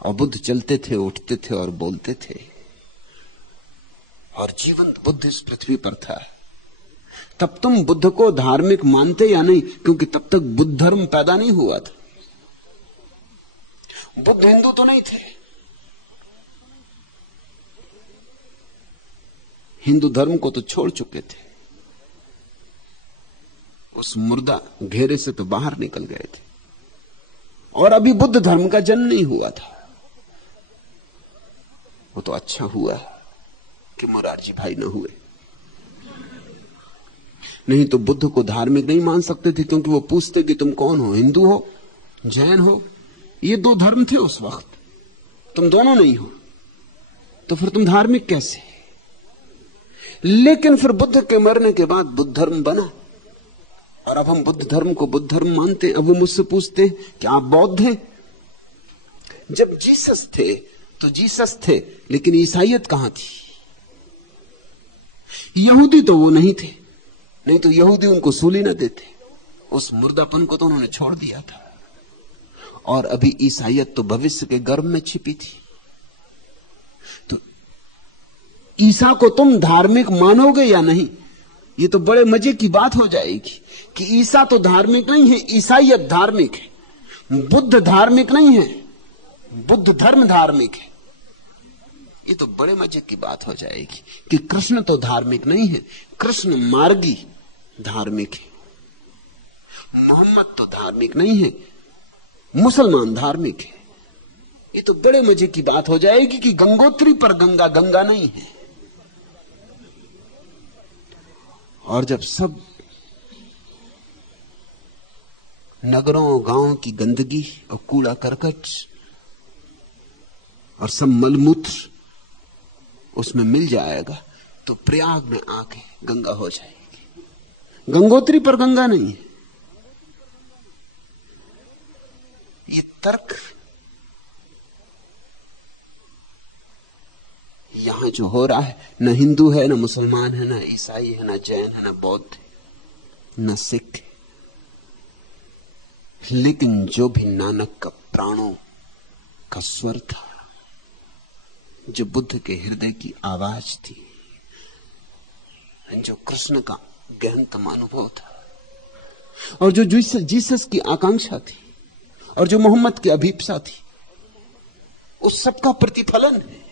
और बुद्ध चलते थे, उठते थे और बोलते थे, और जीवंत बुद्ध इस पृथ्वी पर था, तब तुम बुद्ध को धार्मिक मानते या नहीं? क्योंकि तब तक बुद्ध धर्म पैदा नहीं हुआ था। बुद्ध हिंदू तो नहीं थे, हिंदू धर्म को तो छोड़ चुके थे, उस मुर्दा घेरे से तो बाहर निकल गए थे, और अभी बुद्ध धर्म का जन्म नहीं हुआ था। वो तो अच्छा हुआ कि मोरारजी भाई न हुए, नहीं तो बुद्ध को धार्मिक नहीं मान सकते थे, क्योंकि वो पूछते कि तुम कौन हो, हिंदू हो, जैन हो? ये दो धर्म थे उस वक्त, तुम दोनों नहीं हो, तो फिर तुम धार्मिक कैसे? लेकिन फिर बुद्ध के मरने के बाद बुद्ध धर्म बना, और अब हम बुद्ध धर्म को बुद्ध धर्म मानते हैं। अब वो मुझसे पूछते हैं कि आप बौद्ध हैं? जब जीसस थे तो जीसस थे, लेकिन ईसाइयत कहां थी? यहूदी तो वो नहीं थे, नहीं तो यहूदी उनको सूली न देते। उस मुर्दापन को तो उन्होंने छोड़ दिया था। और अभी ईसाइयत तो भविष्य के गर्भ में छिपी थी। तो ईसा को तुम धार्मिक मानोगे या नहीं, ये तो बड़े मजे की बात हो जाएगी कि ईसा तो धार्मिक नहीं है, ईसाइयत धार्मिक है। बुद्ध धार्मिक नहीं है, बुद्ध धर्म धार्मिक है। ये तो बड़े मजे की बात हो जाएगी कि कृष्ण तो धार्मिक नहीं है, कृष्ण मार्गी धार्मिक है। मोहम्मद तो धार्मिक नहीं है, मुसलमान धार्मिक है। ये तो बड़े मजे की बात हो जाएगी कि गंगोत्री पर गंगा गंगा नहीं है। और जब सब नगरों गांवों की गंदगी और कूड़ा करकट और सब मलमूत्र उसमें मिल जाएगा, तो प्रयाग में आके गंगा हो जाएगी। गंगोत्री पर गंगा नहीं है। ये तर्क यहां जो हो रहा है, न हिंदू है, न मुसलमान है, न ईसाई है, न जैन है, न बौद्ध है, न सिख है, लेकिन जो भी नानक का प्राणों का स्वर था, जो बुद्ध के हृदय की आवाज थी, जो कृष्ण का गहनतम अनुभव था, और जो जीसस की आकांक्षा थी, और जो मोहम्मद की अभीप्सा थी, उस सबका प्रतिफलन है।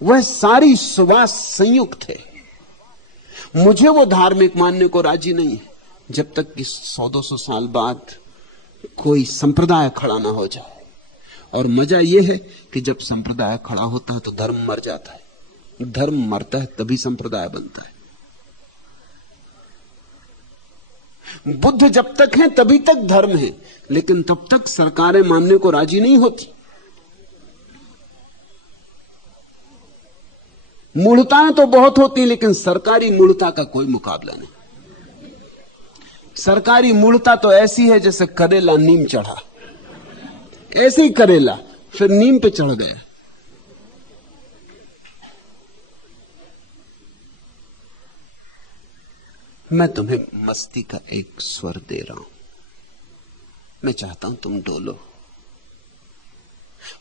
वह सारी सुवास संयुक्त है। मुझे वो धार्मिक मानने को राजी नहीं है जब तक कि 100-200 साल बाद कोई संप्रदाय खड़ा ना हो जाए। और मजा यह है कि जब संप्रदाय खड़ा होता है तो धर्म मर जाता है। धर्म मरता है तभी संप्रदाय बनता है। बुद्ध जब तक हैं तभी तक धर्म है, लेकिन तब तक सरकारें मानने को राजी नहीं होती। मूढ़ताएं तो बहुत होती, लेकिन सरकारी मूढ़ता का कोई मुकाबला नहीं। सरकारी मूढ़ता तो ऐसी है जैसे करेला नीम चढ़ा, ऐसे ही करेला फिर नीम पे चढ़ गया। मैं तुम्हें मस्ती का एक स्वर दे रहा हूं। मैं चाहता हूं तुम डोलो।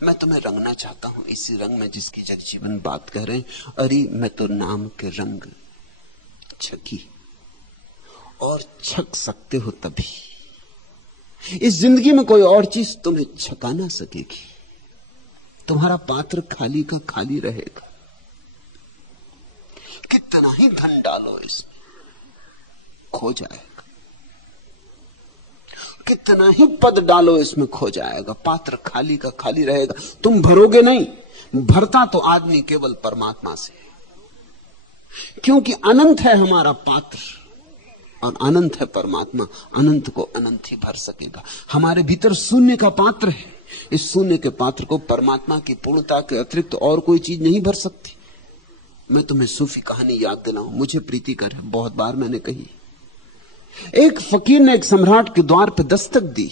मैं तुम्हें रंगना चाहता हूं इसी रंग में जिसकी जगजीवन बात कर रहे हैं। अरे मैं तो नाम के रंग छकी, और छक सकते हो तभी। इस जिंदगी में कोई और चीज तुम्हें छका ना सकेगी। तुम्हारा पात्र खाली का खाली रहेगा। कितना ही धन डालो इसमें, खो जाएगा। कितना ही पद डालो इसमें, खो जाएगा। पात्र खाली का खाली रहेगा। तुम भरोगे नहीं। भरता तो आदमी केवल परमात्मा से, क्योंकि अनंत है हमारा पात्र और अनंत है परमात्मा। अनंत को अनंत ही भर सकेगा। हमारे भीतर शून्य का पात्र है। इस शून्य के पात्र को परमात्मा की पूर्णता के अतिरिक्त और कोई चीज नहीं भर सकती। मैं तुम्हें सूफी कहानी याद दिलाऊं, मुझे प्रीतिकर है, बहुत बार मैंने कही। एक फकीर ने एक सम्राट के द्वार पर दस्तक दी।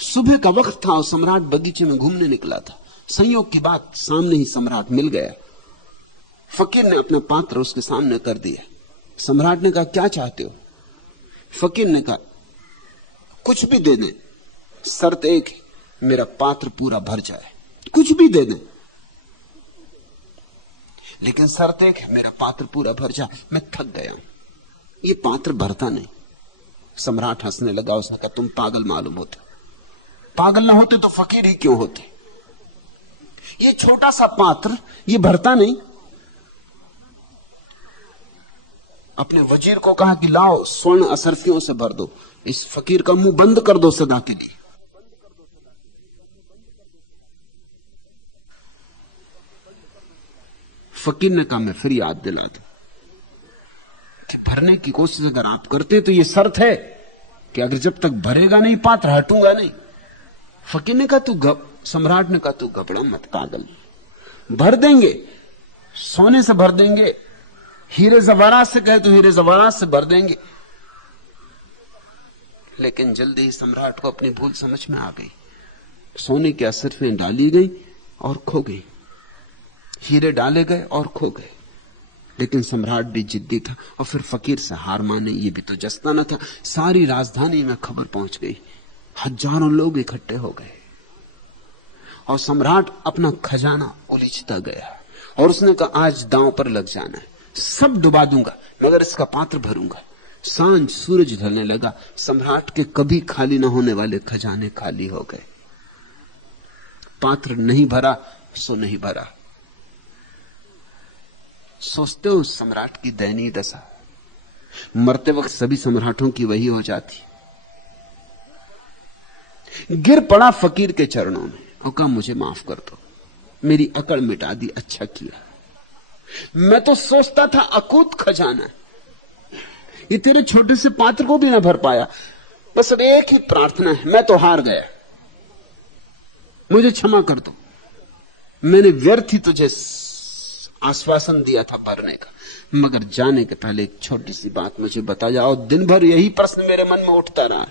सुबह का वक्त था और सम्राट बगीचे में घूमने निकला था। संयोग की बात, सामने ही सम्राट मिल गया। फकीर ने अपना पात्र उसके सामने कर दिया। सम्राट ने कहा, क्या चाहते हो? फकीर ने कहा, कुछ भी दे दें, शर्त एक है, मेरा पात्र पूरा भर जाए। कुछ भी दे दें, लेकिन शर्त एक है, मेरा पात्र पूरा भर जाए। मैं थक गया हूं, ये पात्र भरता नहीं। सम्राट हंसने लगा। उसने कहा, तुम पागल मालूम होते। पागल ना होते तो फकीर ही क्यों होते? ये छोटा सा पात्र, ये भरता नहीं। अपने वजीर को कहा कि लाओ स्वर्ण असरफियों से भर दो, इस फकीर का मुंह बंद कर दो सदा के लिए। फकीर ने कहा, मैं फिर याद दिला दूं कि भरने की कोशिश अगर आप करते तो ये शर्त है कि अगर जब तक भरेगा नहीं पात्र, हटूंगा नहीं। फकीर ने कहा, सम्राट ने कहा, तू घबरा मत पागल, भर देंगे, सोने से भर देंगे, हीरे जवारात से कहे तो हीरे जवारात से भर देंगे। लेकिन जल्दी ही सम्राट को अपनी भूल समझ में आ गई। सोने की असरफियां डाली गई और खो गई, हीरे डाले गए और खो गए। लेकिन सम्राट भी जिद्दी था और फिर फकीर से हार माने ये भी तो जसता न था। सारी राजधानी में खबर पहुंच गई, हजारों लोग इकट्ठे हो गए और सम्राट अपना खजाना उलीचता गया और उसने कहा आज दांव पर लग जाना है, सब डुबा दूंगा मगर इसका पात्र भरूंगा। सांझ सूरज ढलने लगा, सम्राट के कभी खाली न होने वाले खजाने खाली हो गए। पात्र नहीं भरा सो नहीं भरा। सोचते हो सम्राट की दयनीय दशा, मरते वक्त सभी सम्राटों की वही हो जाती। गिर पड़ा फकीर के चरणों में और कहा मुझे माफ कर दो, मेरी अकड़ मिटा दी, अच्छा किया। मैं तो सोचता था अकूत खजाना, ये तेरे छोटे से पात्र को भी ना भर पाया। बस अब एक ही प्रार्थना है, मैं तो हार गया, मुझे क्षमा कर दो। मैंने व्यर्थ ही तुझे आश्वासन दिया था भरने का, मगर जाने के पहले एक छोटी सी बात मुझे बता जाओ। दिन भर यही प्रश्न मेरे मन में उठता रहा,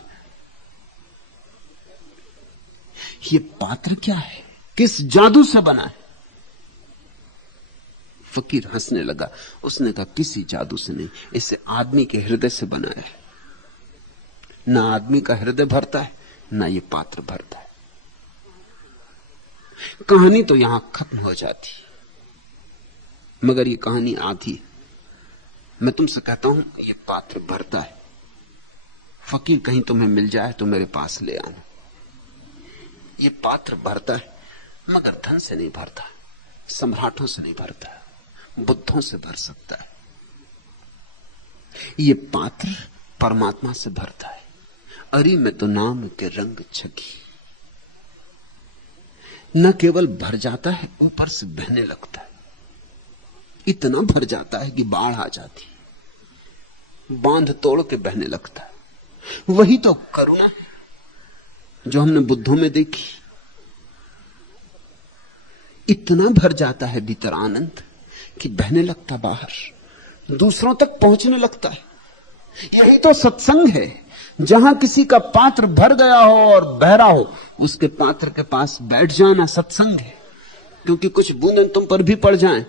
ये पात्र क्या है, किस जादू से बना है? फकीर हंसने लगा। उसने कहा किसी जादू से नहीं, इसे आदमी के हृदय से बनाया है। ना आदमी का हृदय भरता है, ना ये पात्र भरता है। कहानी तो यहां खत्म हो जाती, मगर ये कहानी आधी। मैं तुमसे कहता हूं ये पात्र भरता है। फकीर कहीं तुम्हें मिल जाए तो मेरे पास ले आना। ये पात्र भरता है, मगर धन से नहीं भरता, सम्राटों से नहीं भरता, बुद्धों से भर सकता है। ये पात्र परमात्मा से भरता है। अरे मैं तो नाम के रंग छकी, न केवल भर जाता है, ऊपर से बहने लगता है। इतना भर जाता है कि बाढ़ आ जाती, बांध तोड़ के बहने लगता है। वही तो करुणा है जो हमने बुद्धों में देखी। इतना भर जाता है भीतर आनंद कि बहने लगता बाहर, दूसरों तक पहुंचने लगता है। यही तो सत्संग है, जहां किसी का पात्र भर गया हो और बहरा हो, उसके पात्र के पास बैठ जाना सत्संग है। क्योंकि कुछ बूंदें तुम पर भी पड़ जाएं,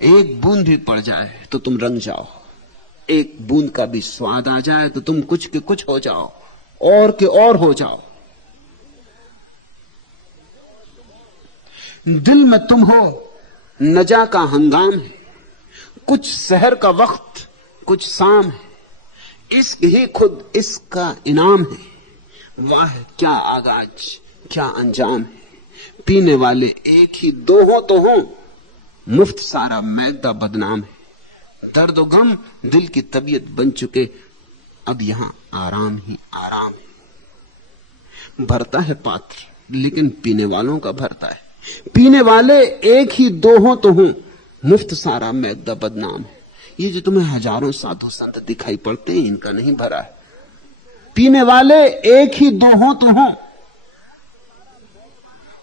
एक बूंद भी पड़ जाए तो तुम रंग जाओ, एक बूंद का भी स्वाद आ जाए तो तुम कुछ के कुछ हो जाओ, और के और हो जाओ। दिल में तुम हो, नजा का हंगाम है, कुछ सहर का वक्त, कुछ शाम है, इश्क ही खुद इसका इनाम है। वाह क्या आगाज, क्या अंजाम है। पीने वाले एक ही दो हो तो हो, मुफ्त सारा मैदा बदनाम है। दर्द और गम दिल की तबीयत बन चुके, अब यहां आराम ही आराम है। भरता है पात्र, लेकिन पीने वालों का भरता है। पीने वाले एक ही दो हो तो हो, मुफ्त सारा मैदा बदनाम है। ये जो तुम्हें हजारों साधु संत दिखाई पड़ते हैं, इनका नहीं भरा है। पीने वाले एक ही दो हो तो हो,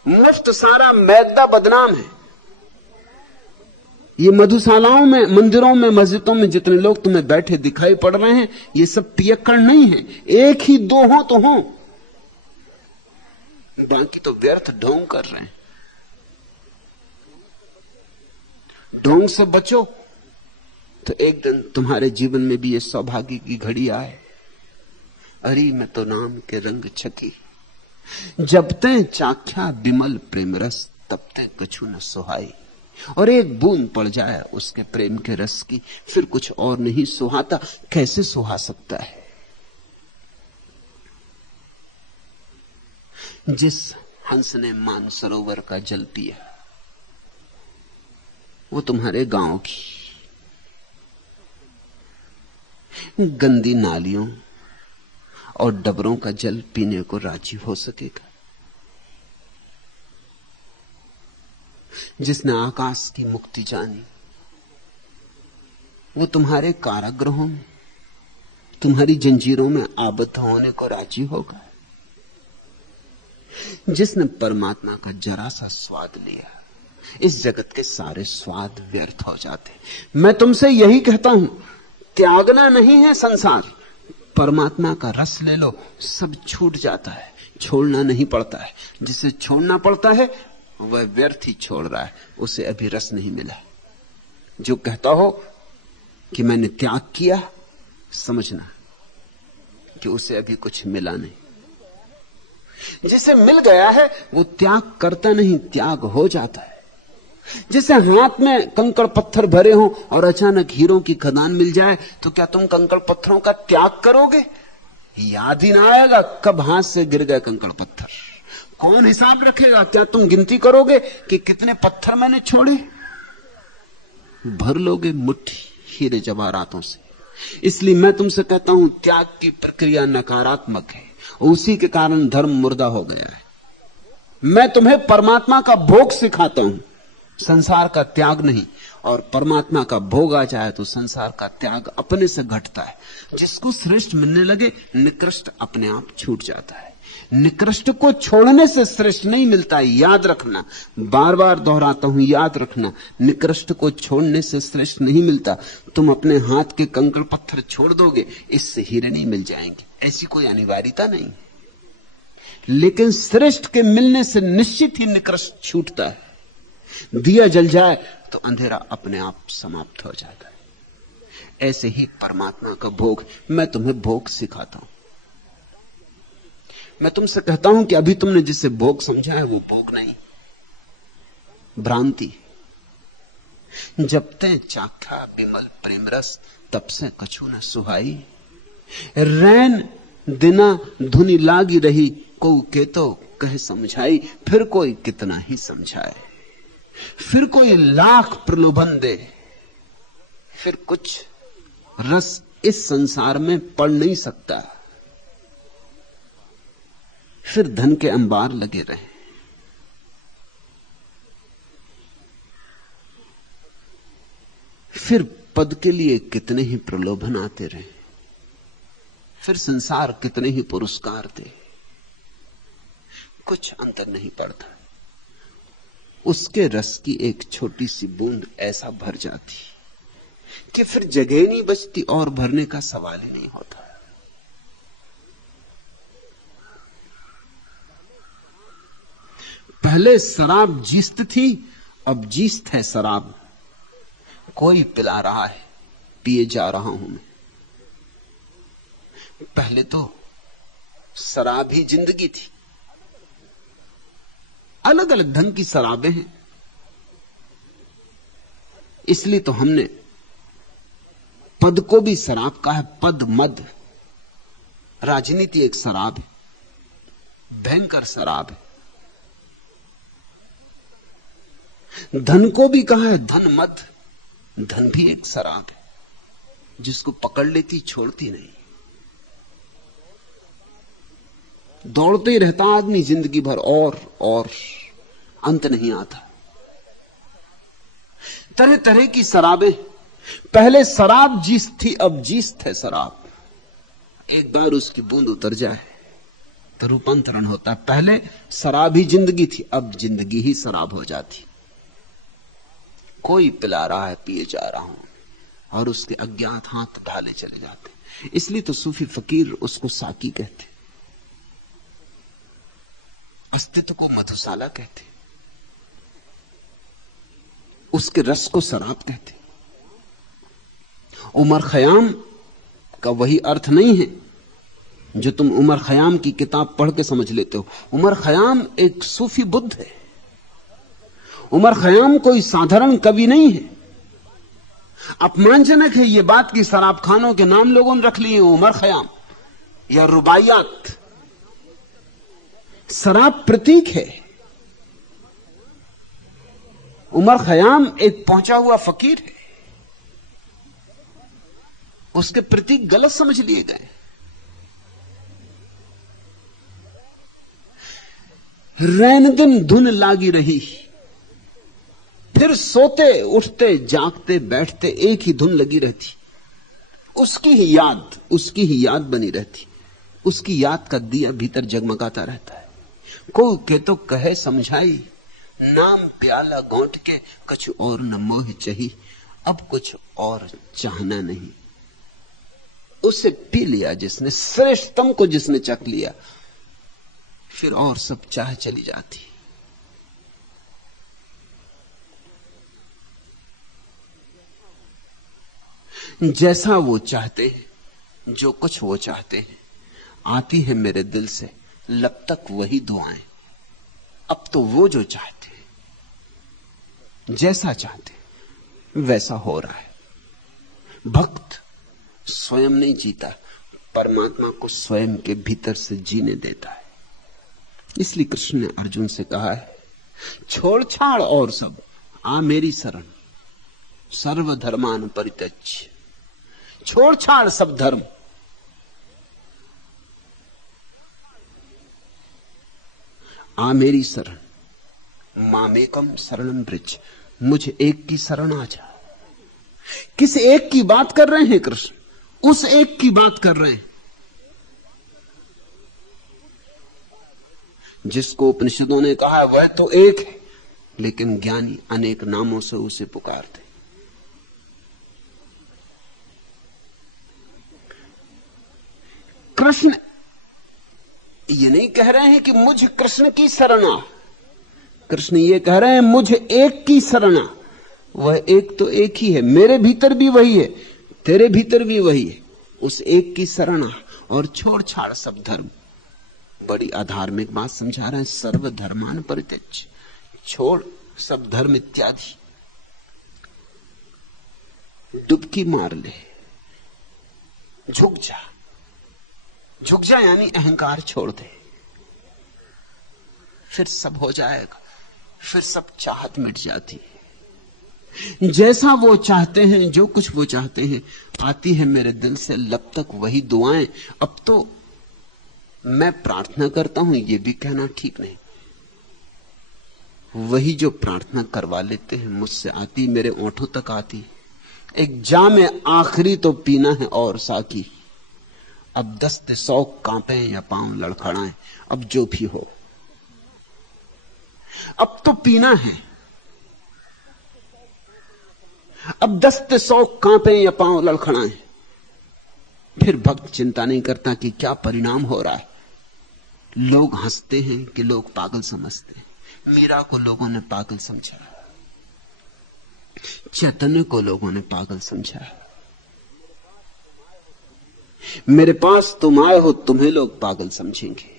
मुफ्त सारा मैदा बदनाम है। ये मधुशालाओं में, मंदिरों में, मस्जिदों में जितने लोग तुम्हें बैठे दिखाई पड़ रहे हैं, ये सब पियक्कड़ नहीं है। एक ही दो हो तो हो, बाकी तो व्यर्थ ढोंग कर रहे हैं। ढोंग से बचो तो एक दिन तुम्हारे जीवन में भी ये सौभाग्य की घड़ी आए। अरे मैं तो नाम के रंग छकी, जब ते चाख्या बिमल प्रेम रस, तब ते कछु न सुहाई। और एक बूंद पड़ जाए उसके प्रेम के रस की, फिर कुछ और नहीं सुहाता। कैसे सुहा सकता है? जिस हंस ने मानसरोवर का जल पिया, वो तुम्हारे गांव की गंदी नालियों और डबरों का जल पीने को राजी हो सकेगा? जिसने आकाश की मुक्ति जानी, वो तुम्हारे कारागृहों में, तुम्हारी जंजीरों में आबद्ध होने को राजी होगा? जिसने परमात्मा का जरा सा स्वाद लिया, इस जगत के सारे स्वाद व्यर्थ हो जाते। मैं तुमसे यही कहता हूं, त्यागना नहीं है संसार, परमात्मा का रस ले लो, सब छूट जाता है, छोड़ना नहीं पड़ता है। जिसे छोड़ना पड़ता है वह व्यर्थ ही छोड़ रहा है, उसे अभी रस नहीं मिला। जो कहता हो कि मैंने त्याग किया, समझना कि उसे अभी कुछ मिला नहीं। जिसे मिल गया है वो त्याग करता नहीं, त्याग हो जाता है। जैसे हाथ में कंकड़ पत्थर भरे हों और अचानक हीरों की खदान मिल जाए, तो क्या तुम कंकड़ पत्थरों का त्याग करोगे? याद ही ना आएगा कब हाथ से गिर गए कंकड़ पत्थर। कौन हिसाब रखेगा? क्या तुम गिनती करोगे कि कितने पत्थर मैंने छोड़े? भर लोगे मुट्ठी हीरे जवाहरातों से। इसलिए मैं तुमसे कहता हूं, त्याग की प्रक्रिया नकारात्मक है, उसी के कारण धर्म मुर्दा हो गया है। मैं तुम्हें परमात्मा का भोग सिखाता हूं, संसार का त्याग नहीं। और परमात्मा का भोग आ जाए तो संसार का त्याग अपने से घटता है। जिसको श्रेष्ठ मिलने लगे, निकृष्ट अपने आप छूट जाता है। निकृष्ट को छोड़ने से श्रेष्ठ नहीं मिलता, याद रखना। बार बार दोहराता हूं, याद रखना। निकृष्ट को छोड़ने से श्रेष्ठ नहीं मिलता। तुम अपने हाथ के कंकड़ पत्थर छोड़ दोगे, इससे हीरे नहीं मिल जाएंगे, ऐसी कोई अनिवार्यता नहीं। लेकिन श्रेष्ठ के मिलने से निश्चित ही निकृष्ट छूटता है। दिया जल जाए तो अंधेरा अपने आप समाप्त हो जाता है। ऐसे ही परमात्मा का भोग, मैं तुम्हें भोग सिखाता हूं। मैं तुमसे कहता हूं कि अभी तुमने जिसे भोग समझा है वो भोग नहीं, भ्रांति। जब ते चाखा बिमल प्रेम रस, तब से कछु न सुहाई। रैन दिना धुनी लागी रही, को के तो कहे समझाई। फिर कोई कितना ही समझाए, फिर कोई लाख प्रलोभन दे, फिर कुछ रस इस संसार में पड़ नहीं सकता। फिर धन के अंबार लगे रहे, फिर पद के लिए कितने ही प्रलोभन आते रहे, फिर संसार कितने ही पुरस्कार दे, कुछ अंतर नहीं पड़ता। उसके रस की एक छोटी सी बूंद ऐसा भर जाती कि फिर जगह नहीं बचती और भरने का सवाल ही नहीं होता। पहले शराब जीस्त थी, अब जीस्त है शराब। कोई पिला रहा है, पिए जा रहा हूं मैं। पहले तो शराब ही जिंदगी थी। अलग अलग ढंग की शराबें हैं, इसलिए तो हमने पद को भी शराब कहा है। पद, मद। राजनीति एक शराब है, भयंकर शराब है। धन को भी कहा है धन मद। धन भी एक शराब है, जिसको पकड़ लेती छोड़ती नहीं। दौड़ते ही रहता आदमी जिंदगी भर, और अंत नहीं आता। तरह तरह की शराबें। पहले शराब जीस्त थी, अब जीस्त है शराब। एक बार उसकी बूंद उतर जाए तो रूपांतरण होता है। पहले शराब ही जिंदगी थी, अब जिंदगी ही शराब हो जाती। कोई पिला रहा है, पिए जा रहा हूं, और उसके अज्ञात हाथ ढाले चले जाते। इसलिए तो सूफी फकीर उसको साकी कहते, अस्तित्व को मधुशाला कहते, उसके रस को शराब कहते। उमर खयाम का वही अर्थ नहीं है जो तुम उमर खयाम की किताब पढ़ के समझ लेते हो। उमर खयाम एक सूफी बुद्ध है। उमर खयाम कोई साधारण कवि नहीं है। अपमानजनक है यह बात कि शराब खानों के नाम लोगों ने रख लिए उमर खयाम या रुबाइयात। शराब प्रतीक है। उमर खयाम एक पहुंचा हुआ फकीर है, उसके प्रतीक गलत समझ लिए गए। रैन दिन धुन लागी रही, फिर सोते उठते जागते बैठते एक ही धुन लगी रहती। उसकी ही याद बनी रहती। उसकी याद का दिया भीतर जगमगाता रहता है। कोई के तो कहे समझाई, नाम प्याला गौंट के कुछ और न मोह चही। अब कुछ और चाहना नहीं। उसे पी लिया जिसने, श्रेष्ठतम को जिसने चख लिया, फिर और सब चाह चली जाती। जैसा वो चाहते हैं, जो कुछ वो चाहते हैं, आती है मेरे दिल से लब तक वही दुआएं। अब तो वो जो चाहते हैं, जैसा चाहते हैं, वैसा हो रहा है। भक्त स्वयं नहीं जीता, परमात्मा को स्वयं के भीतर से जीने देता है। इसलिए कृष्ण ने अर्जुन से कहा है, छोड़ छाड़ और सब, आ मेरी शरण, सर्व धर्मान परित्यज्य। छोड़ छाड़ सब धर्म, आ मेरी शरण, मामेकम शरणम ब्रज, मुझे एक की शरण आ जा। किस एक की बात कर रहे हैं कृष्ण? उस एक की बात कर रहे हैं जिसको उपनिषदों ने कहा है वह तो एक है, लेकिन ज्ञानी अनेक नामों से उसे पुकारते। कृष्ण ये नहीं कह रहे हैं कि मुझ कृष्ण की शरण आ, कृष्ण ये कह रहे हैं मुझे एक की शरण आ। वह एक तो एक ही है, मेरे भीतर भी वही है, तेरे भीतर भी वही है। उस एक की शरण आ और छोड़ छाड़ सब धर्म। बड़ी अधार्मिक बात समझा रहे हैं, सर्व धर्मान परित्यज्य, छोड़ सब धर्म इत्यादि, डुबकी मार ले, झुक जा। झुक जा यानी अहंकार छोड़ दे, फिर सब हो जाएगा, फिर सब चाहत मिट जाती है। जैसा वो चाहते हैं, जो कुछ वो चाहते हैं, आती है मेरे दिल से लब तक वही दुआएं। अब तो मैं प्रार्थना करता हूं ये भी कहना ठीक नहीं, वही जो प्रार्थना करवा लेते हैं मुझसे आती, मेरे ओंठों तक आती। एक जाम आखिरी तो पीना है और साकी, अब दस्त शौक कांपे या पांव लड़खड़ाएं, अब जो भी हो अब तो पीना है। अब दस्त शौक कांपे या पांव लड़खड़ाएं, फिर भक्त चिंता नहीं करता कि क्या परिणाम हो रहा है। लोग हंसते हैं कि लोग पागल समझते हैं। मीरा को लोगों ने पागल समझा, चैतन्य को लोगों ने पागल समझा। मेरे पास तुम आए हो, तुम्हें लोग पागल समझेंगे।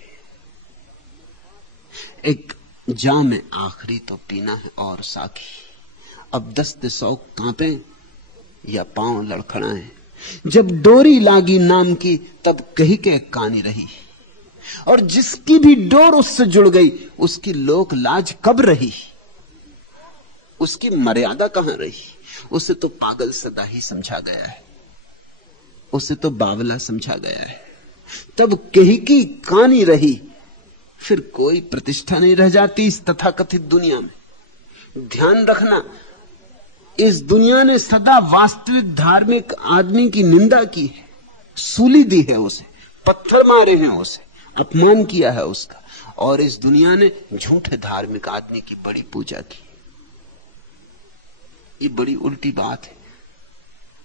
एक जाम आखिरी तो पीना है और साकी, अब दस्त शौक कांपे या पांव लड़खड़ाएं। जब डोरी लागी नाम की तब कही के कानी रही, और जिसकी भी डोर उससे जुड़ गई उसकी लोक लाज कब रही, उसकी मर्यादा कहां रही। उसे तो पागल सदा ही समझा गया है, उसे तो बावला समझा गया है। तब कही की कानी रही, फिर कोई प्रतिष्ठा नहीं रह जाती इस तथाकथित दुनिया में। ध्यान रखना, इस दुनिया ने सदा वास्तविक धार्मिक आदमी की निंदा की है, सूली दी है उसे, पत्थर मारे हैं उसे, अपमान किया है उसका, और इस दुनिया ने झूठे धार्मिक आदमी की बड़ी पूजा की। ये बड़ी उल्टी बात है,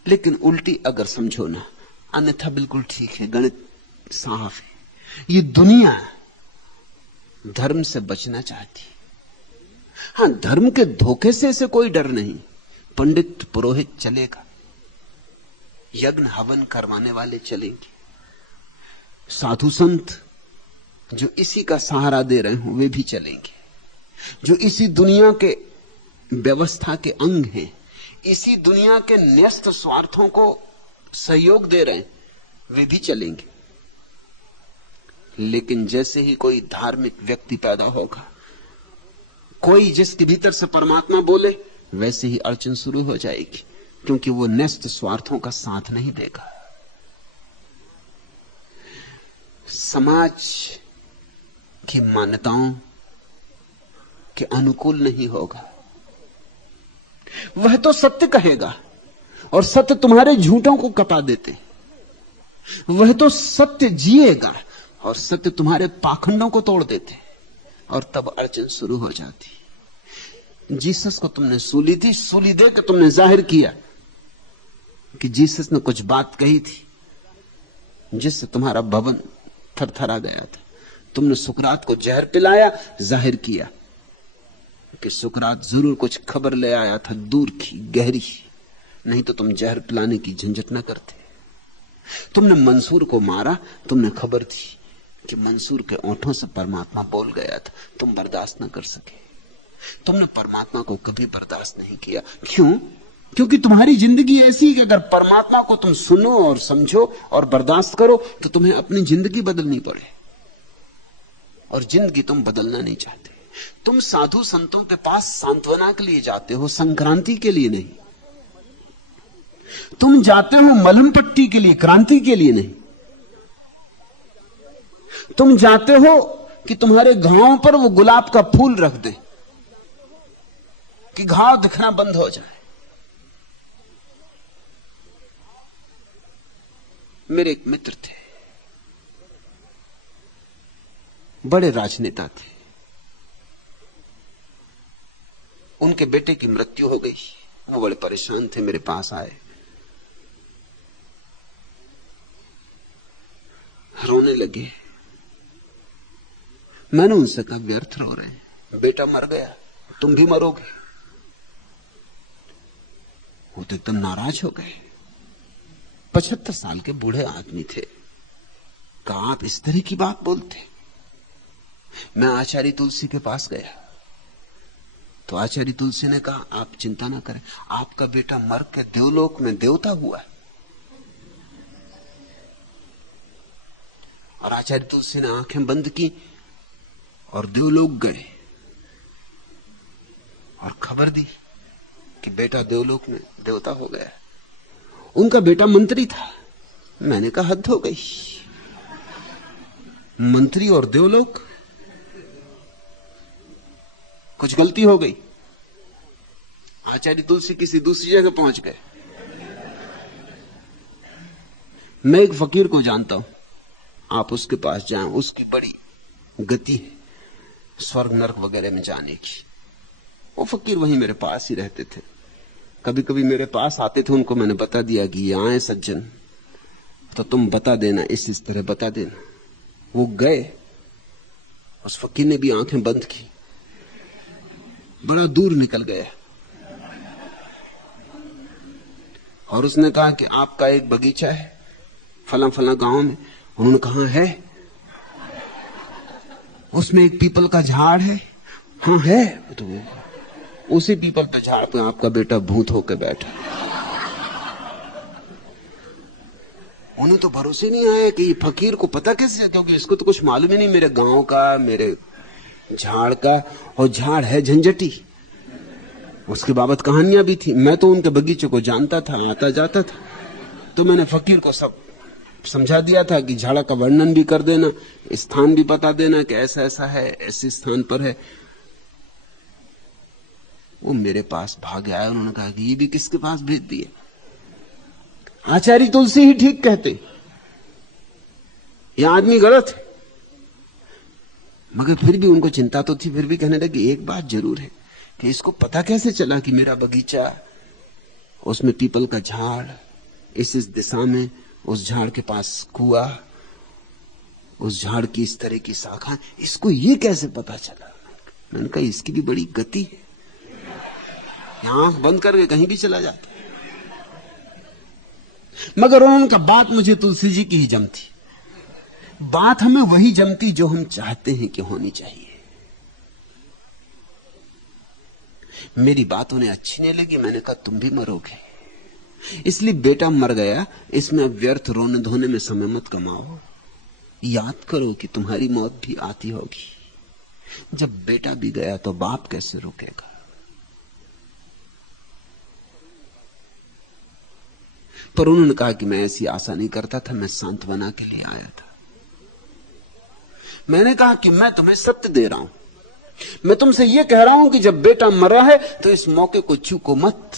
लेकिन उल्टी अगर समझो ना, अन्यथा बिल्कुल ठीक है, गणित साफ है। ये दुनिया धर्म से बचना चाहती। हां, धर्म के धोखे से इसे कोई डर नहीं। पंडित पुरोहित चलेगा, यज्ञ हवन करवाने वाले चलेंगे, साधु संत जो इसी का सहारा दे रहे हो वे भी चलेंगे, जो इसी दुनिया के व्यवस्था के अंग हैं, इसी दुनिया के न्यस्त स्वार्थों को सहयोग दे रहे हैं, वे भी चलेंगे। लेकिन जैसे ही कोई धार्मिक व्यक्ति पैदा होगा, कोई जिसके भीतर से परमात्मा बोले, वैसे ही अड़चन शुरू हो जाएगी, क्योंकि वो न्यस्त स्वार्थों का साथ नहीं देगा। समाज की मान्यताओं के अनुकूल नहीं होगा। वह तो सत्य कहेगा, और सत्य तुम्हारे झूठों को कपा देते। वह तो सत्य जिएगा, और सत्य तुम्हारे पाखंडों को तोड़ देते, और तब अड़चन शुरू हो जाती। जीसस को तुमने सूली थी, सूली दे के तुमने जाहिर किया कि जीसस ने कुछ बात कही थी जिससे तुम्हारा भवन थरथरा गया था। तुमने सुकरात को जहर पिलाया, जाहिर किया कि सुकरात जरूर कुछ खबर ले आया था, दूर की गहरी, नहीं तो तुम जहर पिलाने की झंझट न करते। तुमने मंसूर को मारा, तुमने खबर थी कि मंसूर के ओंठों से परमात्मा बोल गया था, तुम बर्दाश्त न कर सके। तुमने परमात्मा को कभी बर्दाश्त नहीं किया। क्यों? क्योंकि तुम्हारी जिंदगी ऐसी है कि अगर परमात्मा को तुम सुनो और समझो और बर्दाश्त करो तो तुम्हें अपनी जिंदगी बदलनी पड़े, और जिंदगी तुम बदलना नहीं चाहते। तुम साधु संतों के पास सांत्वना के लिए जाते हो, संक्रांति के लिए नहीं। तुम जाते हो मलहम पट्टी के लिए, क्रांति के लिए नहीं। तुम जाते हो कि तुम्हारे घावों पर वो गुलाब का फूल रख दे कि घाव दिखना बंद हो जाए। मेरे एक मित्र थे, बड़े राजनेता थे। उनके बेटे की मृत्यु हो गई। वो बड़े परेशान थे, मेरे पास आए, रोने लगे। मैंने उनसे कहा व्यर्थ रो रहे हैं, बेटा मर गया, तुम भी मरोगे। वो तो एकदम नाराज हो गए। 75 साल के बूढ़े आदमी थे। कहा आप इस तरह की बात बोलते? मैं आचार्य तुलसी के पास गया तो आचार्य तुलसी ने कहा आप चिंता ना करें, आपका बेटा मर के देवलोक में देवता हुआ है। और आचार्य तुलसी ने आंखें बंद की और देवलोक गए और खबर दी कि बेटा देवलोक में देवता हो गया। उनका बेटा मंत्री था। मैंने कहा हद हो गई, मंत्री और देवलोक, कुछ गलती हो गई। आचार्य तुलसी किसी दूसरी जगह पहुंच गए। मैं एक फकीर को जानता हूं, आप उसके पास जाएं, उसकी बड़ी गति है स्वर्ग नरक वगैरह में जाने की। वो फकीर वहीं मेरे पास ही रहते थे, कभी कभी मेरे पास आते थे। उनको मैंने बता दिया कि ये आए सज्जन तो तुम बता देना, इस तरह बता देना। वो गए, उस फकीर ने भी आंखें बंद की, बड़ा दूर निकल गया और उसने कहा कि आपका एक बगीचा है फला फला गांव में। उन्होंने कहा है, उसमें एक पीपल का झाड़ है। हाँ है। तो उसी पीपल पे झाड़ पे आपका बेटा भूत होकर बैठा। उन्हें तो भरोसे नहीं आया कि ये फकीर को पता कैसे, क्योंकि इसको तो कुछ मालूम ही नहीं मेरे गांव का, मेरे झाड़ का। और झाड़ है झंझटी, उसके बाबत कहानियां भी थी। मैं तो उनके बगीचे को जानता था, आता जाता था। तो मैंने फकीर को सब समझा दिया था कि झाड़ा का वर्णन भी कर देना, स्थान भी बता देना कि ऐसा ऐसा है, ऐसे स्थान पर है। वो मेरे पास भाग आया। उन्होंने कहा कि ये भी किसके पास भेज दिए? आचार्य तुलसी ही ठीक कहते, ये आदमी गलत है। मगर फिर भी उनको चिंता तो थी। फिर भी कहने लगे एक बात जरूर है कि इसको पता कैसे चला कि मेरा बगीचा, उसमें पीपल का झाड़, इस दिशा में, उस झाड़ के पास कुआं, उस झाड़ की इस तरह की शाखा, इसको ये कैसे पता चला? मैंने कहा इसकी भी बड़ी गति है, आंख बंद करके कहीं भी चला जाता। मगर उन्होंने कहा बात मुझे तुलसी जी की ही जमती, बात हमें वही जमती जो हम चाहते हैं कि होनी चाहिए। मेरी बात उन्हें अच्छी नहीं लगी। मैंने कहा तुम भी मरोगे, इसलिए बेटा मर गया, इसमें व्यर्थ रोने धोने में समय मत कमाओ। याद करो कि तुम्हारी मौत भी आती होगी। जब बेटा भी गया तो बाप कैसे रुकेगा? पर उन्होंने कहा कि मैं ऐसी आशा नहीं करता था, मैं सांत्वना के लिए आया था। मैंने कहा कि मैं तुम्हें सत्य दे रहा हूं, मैं तुमसे यह कह रहा हूं कि जब बेटा मरा है तो इस मौके को चूको मत,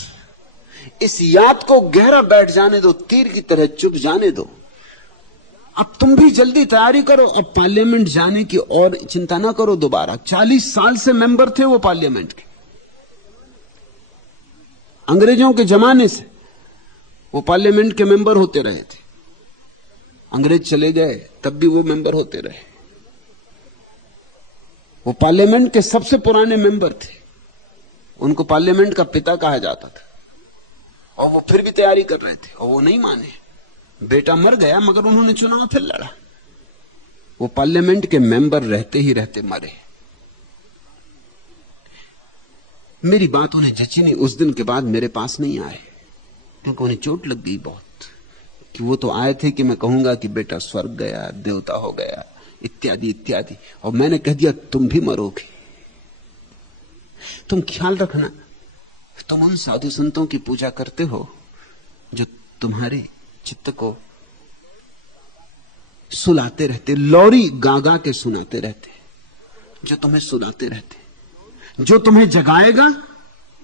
इस याद को गहरा बैठ जाने दो, तीर की तरह चुभ जाने दो। अब तुम भी जल्दी तैयारी करो, अब पार्लियामेंट जाने की और चिंता ना करो दोबारा। 40 साल से मेंबर थे वो पार्लियामेंट के, अंग्रेजों के जमाने से वो पार्लियामेंट के मेंबर होते रहे थे। अंग्रेज चले गए तब भी वो मेंबर होते रहे। वो पार्लियामेंट के सबसे पुराने मेंबर थे, उनको पार्लियामेंट का पिता कहा जाता था। और वो फिर भी तैयारी कर रहे थे और वो नहीं माने। बेटा मर गया मगर उन्होंने चुनाव फिर लड़ा। वो पार्लियामेंट के मेंबर रहते ही रहते मरे। मेरी बात उन्हें जची नहीं। उस दिन के बाद मेरे पास नहीं आए क्योंकि उन्हें चोट लग गई बहुत। कि वो तो आए थे कि मैं कहूंगा कि बेटा स्वर्ग गया, देवता हो गया, इत्यादि इत्यादि। और मैंने कह दिया तुम भी मरोगे। तुम ख्याल रखना, तुम उन साधु संतों की पूजा करते हो जो तुम्हारे चित्त को सुलाते रहते, लौरी गागा के सुनाते रहते, जो तुम्हें सुलाते रहते। जो तुम्हें जगाएगा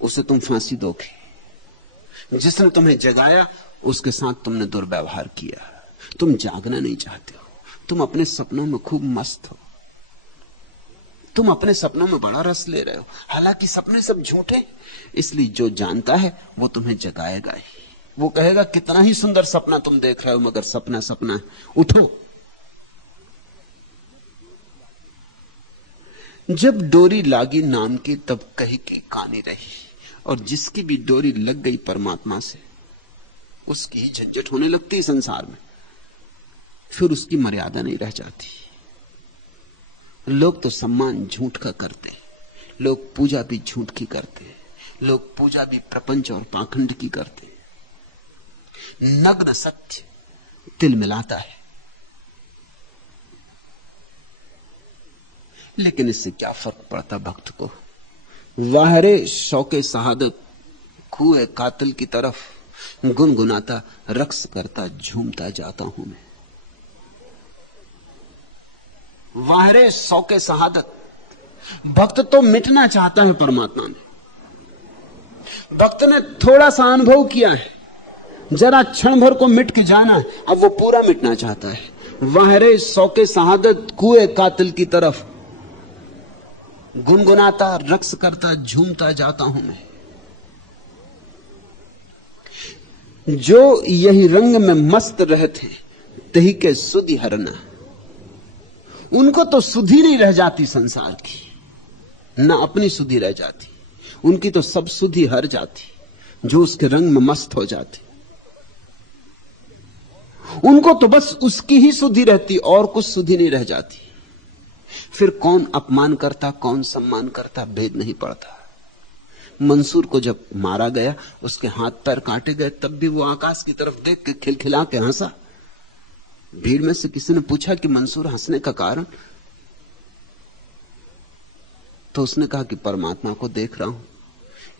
उसे तुम फांसी दोगे। जिसने तुम्हें जगाया उसके साथ तुमने दुर्व्यवहार किया। तुम जागना नहीं चाहते हो, तुम अपने सपनों में खूब मस्त हो, तुम अपने सपनों में बड़ा रस ले रहे हो। हालांकि सपने सब झूठे। इसलिए जो जानता है वो तुम्हें जगाएगा ही। वो कहेगा कितना ही सुंदर सपना तुम देख रहे हो मगर सपना सपना है, उठो। जब डोरी लागी नाम की तब कही के कानी रही। और जिसकी भी डोरी लग गई परमात्मा से उसकी ही झंझट होने लगती संसार में। फिर उसकी मर्यादा नहीं रह जाती। लोग तो सम्मान झूठ का करते, लोग पूजा भी झूठ की करते, लोग पूजा भी प्रपंच और पाखंड की करते। नग्न सत्य तिल मिलाता है। लेकिन इससे क्या फर्क पड़ता भक्त को। वाहरे शौके शहादत कुए कातिल की तरफ गुनगुनाता रक्स करता झूमता जाता हूं मैं। वाहरे शौके शहादत। भक्त तो मिटना चाहता है परमात्मा में। भक्त ने थोड़ा सा अनुभव किया है, जरा क्षण भर को मिट के जाना है, अब वो पूरा मिटना चाहता है। वाहरे शौके शहादत कुए कातिल की तरफ गुनगुनाता रक्स करता झूमता जाता हूं मैं। जो यही रंग में मस्त रहते तही के सुधि हरना। उनको तो सुधि नहीं रह जाती संसार की, ना अपनी सुधि रह जाती। उनकी तो सब सुधि हर जाती जो उसके रंग में मस्त हो जाती। उनको तो बस उसकी ही सुधि रहती और कुछ सुधि नहीं रह जाती। फिर कौन अपमान करता कौन सम्मान करता भेद नहीं पड़ता। मंसूर को जब मारा गया उसके हाथ पैर काटे गए तब भी वो आकाश की तरफ देख के खिलखिला के हंसा। भीड़ में से किसी ने पूछा कि मंसूर हंसने का कारण, तो उसने कहा कि परमात्मा को देख रहा हूं।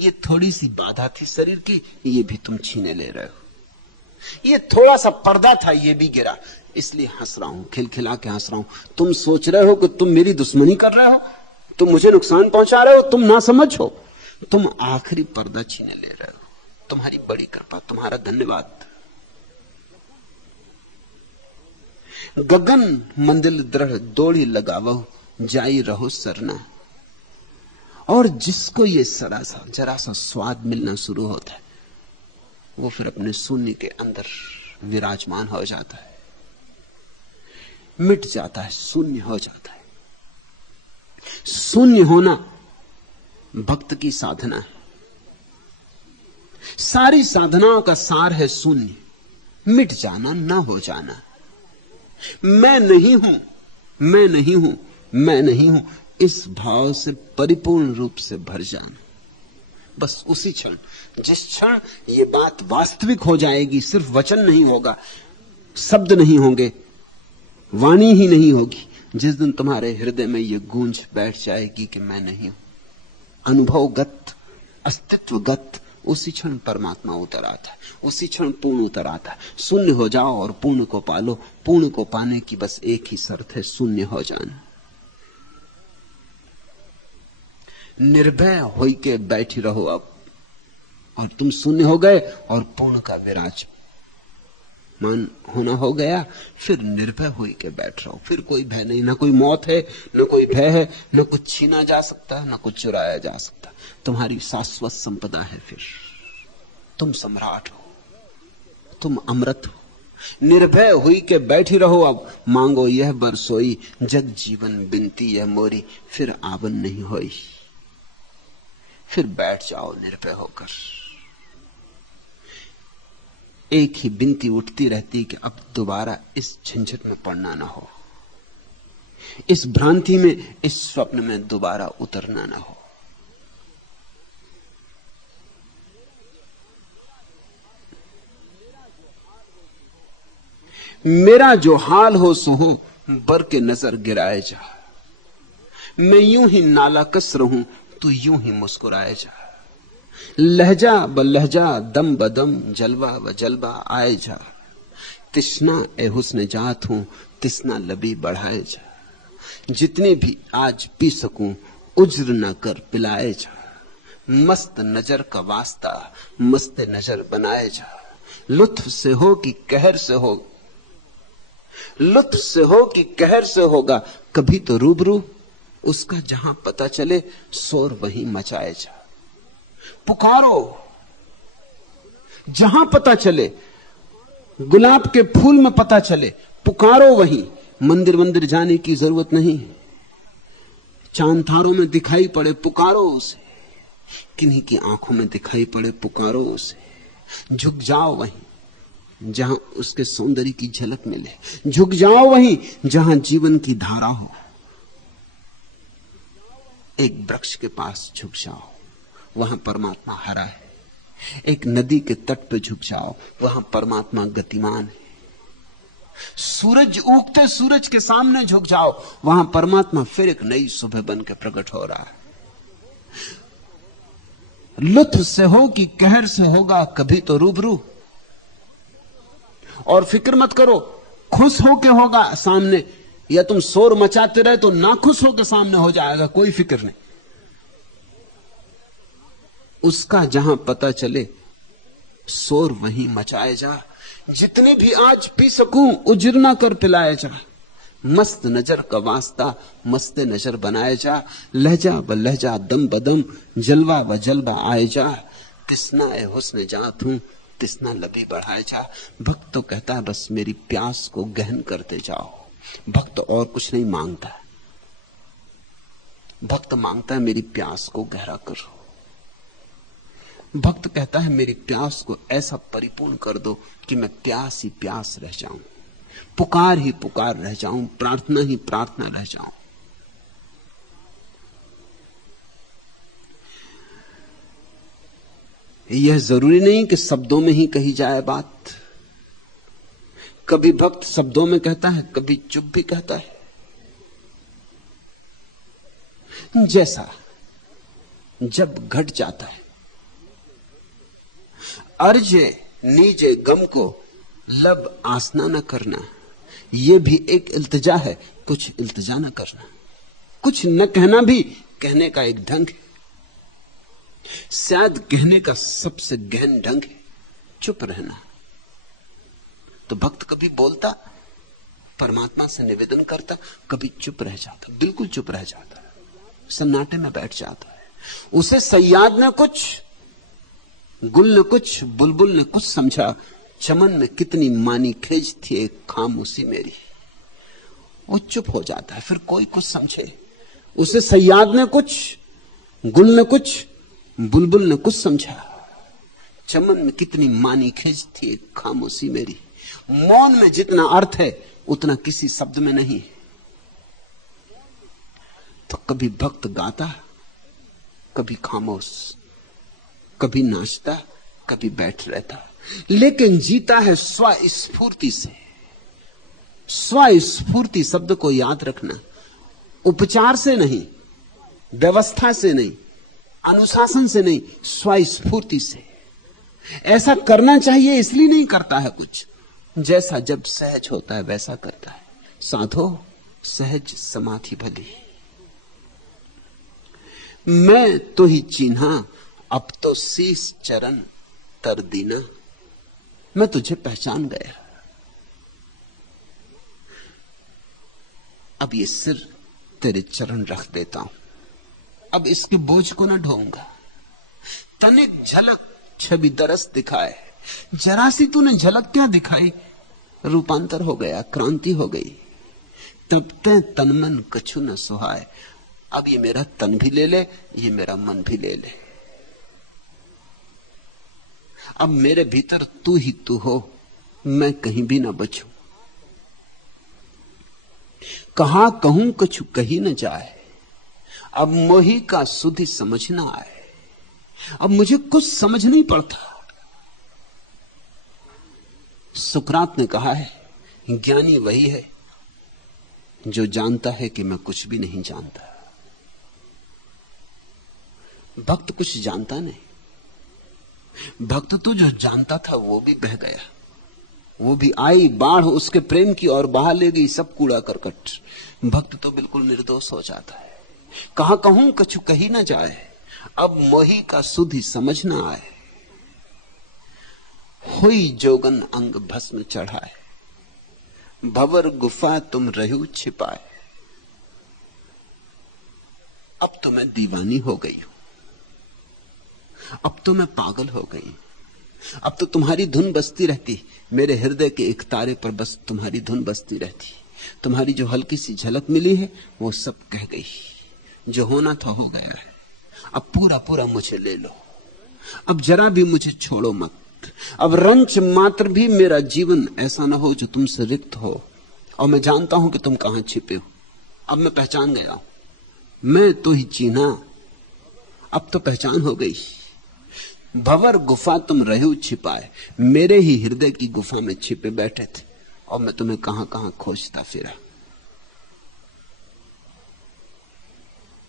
ये थोड़ी सी बाधा थी शरीर की, ये भी तुम छीने ले रहे हो। ये थोड़ा सा पर्दा था, ये भी गिरा, इसलिए हंस रहा हूं, खिलखिला के हंस रहा हूं। तुम सोच रहे हो कि तुम मेरी दुश्मनी कर रहे हो, तुम मुझे नुकसान पहुंचा रहे हो, तुम ना समझ हो। तुम आखिरी पर्दा छीने ले रहे हो। तुम्हारी बड़ी कृपा, तुम्हारा धन्यवाद। गगन मंदिर दृढ़ दौड़ी लगावो जाई रहो सरना। और जिसको ये जरा सा स्वाद मिलना शुरू होता है वो फिर अपने शून्य के अंदर विराजमान हो जाता है, मिट जाता है, शून्य हो जाता है। शून्य होना भक्त की साधना है। सारी साधनाओं का सार है शून्य, मिट जाना, ना हो जाना। मैं नहीं हूं, मैं नहीं हूं, मैं नहीं हूं, इस भाव से परिपूर्ण रूप से भर जाना। बस उसी क्षण, जिस क्षण ये बात वास्तविक हो जाएगी, सिर्फ वचन नहीं होगा, शब्द नहीं होंगे, वाणी ही नहीं होगी, जिस दिन तुम्हारे हृदय में ये गूंज बैठ जाएगी कि मैं नहीं हूं, अनुभवगत, अस्तित्वगत, उसी क्षण परमात्मा उतर आता है, उसी क्षण पूर्ण उतर आता है। शून्य हो जाओ और पूर्ण को पालो। पूर्ण को पाने की बस एक ही शर्त है, शून्य हो जाना। निर्भय होई के बैठी रहो अब, और तुम शून्य हो गए और पूर्ण का विराजमान होना हो गया। फिर निर्भय होई के बैठ रहो, फिर कोई भय नहीं, ना कोई मौत है, ना कोई भय है, ना कुछ छीना जा सकता है, ना कुछ चुराया जा सकता। तुम्हारी शाश्वत संपदा है। फिर तुम सम्राट हो, तुम अमृत हो। निर्भय हुई के बैठी रहो अब, मांगो यह बरसोई, जग जीवन बिनती यह मोरी, फिर आवन नहीं होई। फिर बैठ जाओ निर्भय होकर। एक ही विनती उठती रहती कि अब दोबारा इस झंझट में पड़ना ना हो, इस भ्रांति में, इस स्वप्न में दोबारा उतरना ना हो। मेरा जो हाल हो सो हो, बर के नजर गिराए जा। मैं यूं ही नाला कस रहूं, तू यूं ही मुस्कुराए जा। लहजा ब लहजा, दम बदम, जलवा व जलवा आए जा। तिश्ना ए हुस्न जात हूं, तिश्ना लबी बढ़ाए जा। जितने भी आज पी सकूं, उज्र न कर पिलाए जा। मस्त नजर का वास्ता, मस्त नजर बनाए जा। लुत्फ से हो कि कहर से हो, लुत्फ से हो कि कहर से होगा, कभी तो रूबरू उसका जहां पता चले, शोर वहीं मचाए जा। पुकारो जहां पता चले, गुलाब के फूल में पता चले, पुकारो वहीं। मंदिर मंदिर जाने की जरूरत नहीं, चांद तारों में दिखाई पड़े, पुकारो उसे। किन्हीं की आंखों में दिखाई पड़े, पुकारो उसे। झुक जाओ वहीं जहां उसके सौंदर्य की झलक मिले, झुक जाओ वहीं जहां जीवन की धारा हो। एक वृक्ष के पास झुक जाओ, वहां परमात्मा हरा है। एक नदी के तट पर झुक जाओ, वहां परमात्मा गतिमान है। सूरज उगते सूरज के सामने झुक जाओ, वहां परमात्मा फिर एक नई सुबह बन के प्रकट हो रहा है। लुत्फ से हो कि कहर से होगा, कभी तो रूबरू। और फिक्र मत करो, खुश होके होगा सामने, या तुम शोर मचाते रहे तो नाखुश होके सामने हो जाएगा, कोई फिक्र नहीं। उसका जहां पता चले, शोर वहीं मचाए जा। जितने भी आज पी सकूं, उजर ना कर पिलाए जा। मस्त नजर का वास्ता, मस्त नजर बनाए जा। लहजा ब लहजा, दम बदम, जलवा व जलवा आए जा। तिस्ना ए हुस्न जात हूं, तिस्ना लबी बढ़ाए जा। भक्त तो कहता है बस मेरी प्यास को गहन करते जाओ। भक्त और कुछ नहीं मांगता, भक्त मांगता है मेरी प्यास को गहरा करो। भक्त कहता है मेरी प्यास को ऐसा परिपूर्ण कर दो कि मैं प्यास ही प्यास रह जाऊं, पुकार ही पुकार रह जाऊं, प्रार्थना ही प्रार्थना रह जाऊं। यह जरूरी नहीं कि शब्दों में ही कही जाए बात। कभी भक्त शब्दों में कहता है, कभी चुप भी कहता है। जैसा जब घट जाता है, अर्जे नीजे गम को लब आसना न करना, यह भी एक इल्तिजा है। कुछ इल्तिजा न करना, कुछ न कहना भी कहने का एक ढंग है। शायद कहने का सबसे गहन ढंग है चुप रहना। तो भक्त कभी बोलता, परमात्मा से निवेदन करता, कभी चुप रह जाता, बिल्कुल चुप रह जाता, सन्नाटे में बैठ जाता है। उसे सैयाद ने कुछ, गुल ने कुछ, बुलबुल ने कुछ समझा। चमन में कितनी मानी खेज थी एक खामोशी मेरी। वो चुप हो जाता है, फिर कोई कुछ समझे। उसे सैयाद ने कुछ, गुल ने कुछ, बुलबुल ने कुछ समझा। चमन में कितनी मानी खेज थी एक खामोशी मेरी। मौन में जितना अर्थ है उतना किसी शब्द में नहीं। तो कभी भक्त गाता, कभी खामोश, कभी नाचता, कभी बैठ रहता, लेकिन जीता है स्वस्फूर्ति से। स्वस्फूर्ति शब्द को याद रखना, उपचार से नहीं, व्यवस्था से नहीं, अनुशासन से नहीं, स्वस्फूर्ति से। ऐसा करना चाहिए इसलिए नहीं करता है कुछ, जैसा जब सहज होता है वैसा करता है। साधो सहज समाधि भली। मैं तो ही चिन्हा, अब तो शीस चरण तर दीना। मैं तुझे पहचान गया, अब ये सिर तेरे चरण रख देता हूं। अब इसके बोझ को ना ढोऊंगा। तनिक झलक छवि दरस दिखाए, जरा सी तूने झलक क्या दिखाई, रूपांतर हो गया, क्रांति हो गई। तब ते तन मन कछु न सुहाए। अब ये मेरा तन भी ले ले, ये मेरा मन भी ले ले। अब मेरे भीतर तू ही तू हो, मैं कहीं भी ना बचूं। कहां कहूं कछु कही न जाए, अब मोही का सुधि समझ ना आए। अब मुझे कुछ समझ नहीं पड़ता। सुकरात ने कहा है, ज्ञानी वही है जो जानता है कि मैं कुछ भी नहीं जानता। भक्त कुछ जानता नहीं। भक्त तो जो जानता था वो भी बह गया, वो भी आई बाढ़ उसके प्रेम की और बहा ले गई सब कूड़ा करकट। भक्त तो बिल्कुल निर्दोष हो जाता है। कहां कहूं कछु कही ना जाए, अब मोही का सुधि समझ ना आए। हुई जोगन अंग भस्म चढ़ाए, भंवर गुफा तुम रहू छिपाए। अब तो मैं दीवानी हो गई हूं, अब तो मैं पागल हो गई। अब तो तुम्हारी धुन बजती रहती, मेरे हृदय के एक तारे पर बस तुम्हारी धुन बजती रहती। तुम्हारी जो हल्की सी झलक मिली है वो सब कह गई। जो होना था हो गया है, अब पूरा पूरा मुझे ले लो। अब जरा भी मुझे छोड़ो मत। अब रंच मात्र भी मेरा जीवन ऐसा ना हो जो तुमसे रिक्त हो। और मैं जानता हूं कि तुम कहां छिपे हो। अब मैं पहचान गया हूं, मैं तो ही चिन्हा, अब तो पहचान हो गई। भंवर गुफा तुम रहू छिपाए, मेरे ही हृदय की गुफा में छिपे बैठे थे और मैं तुम्हें कहां कहां खोजता फिरा।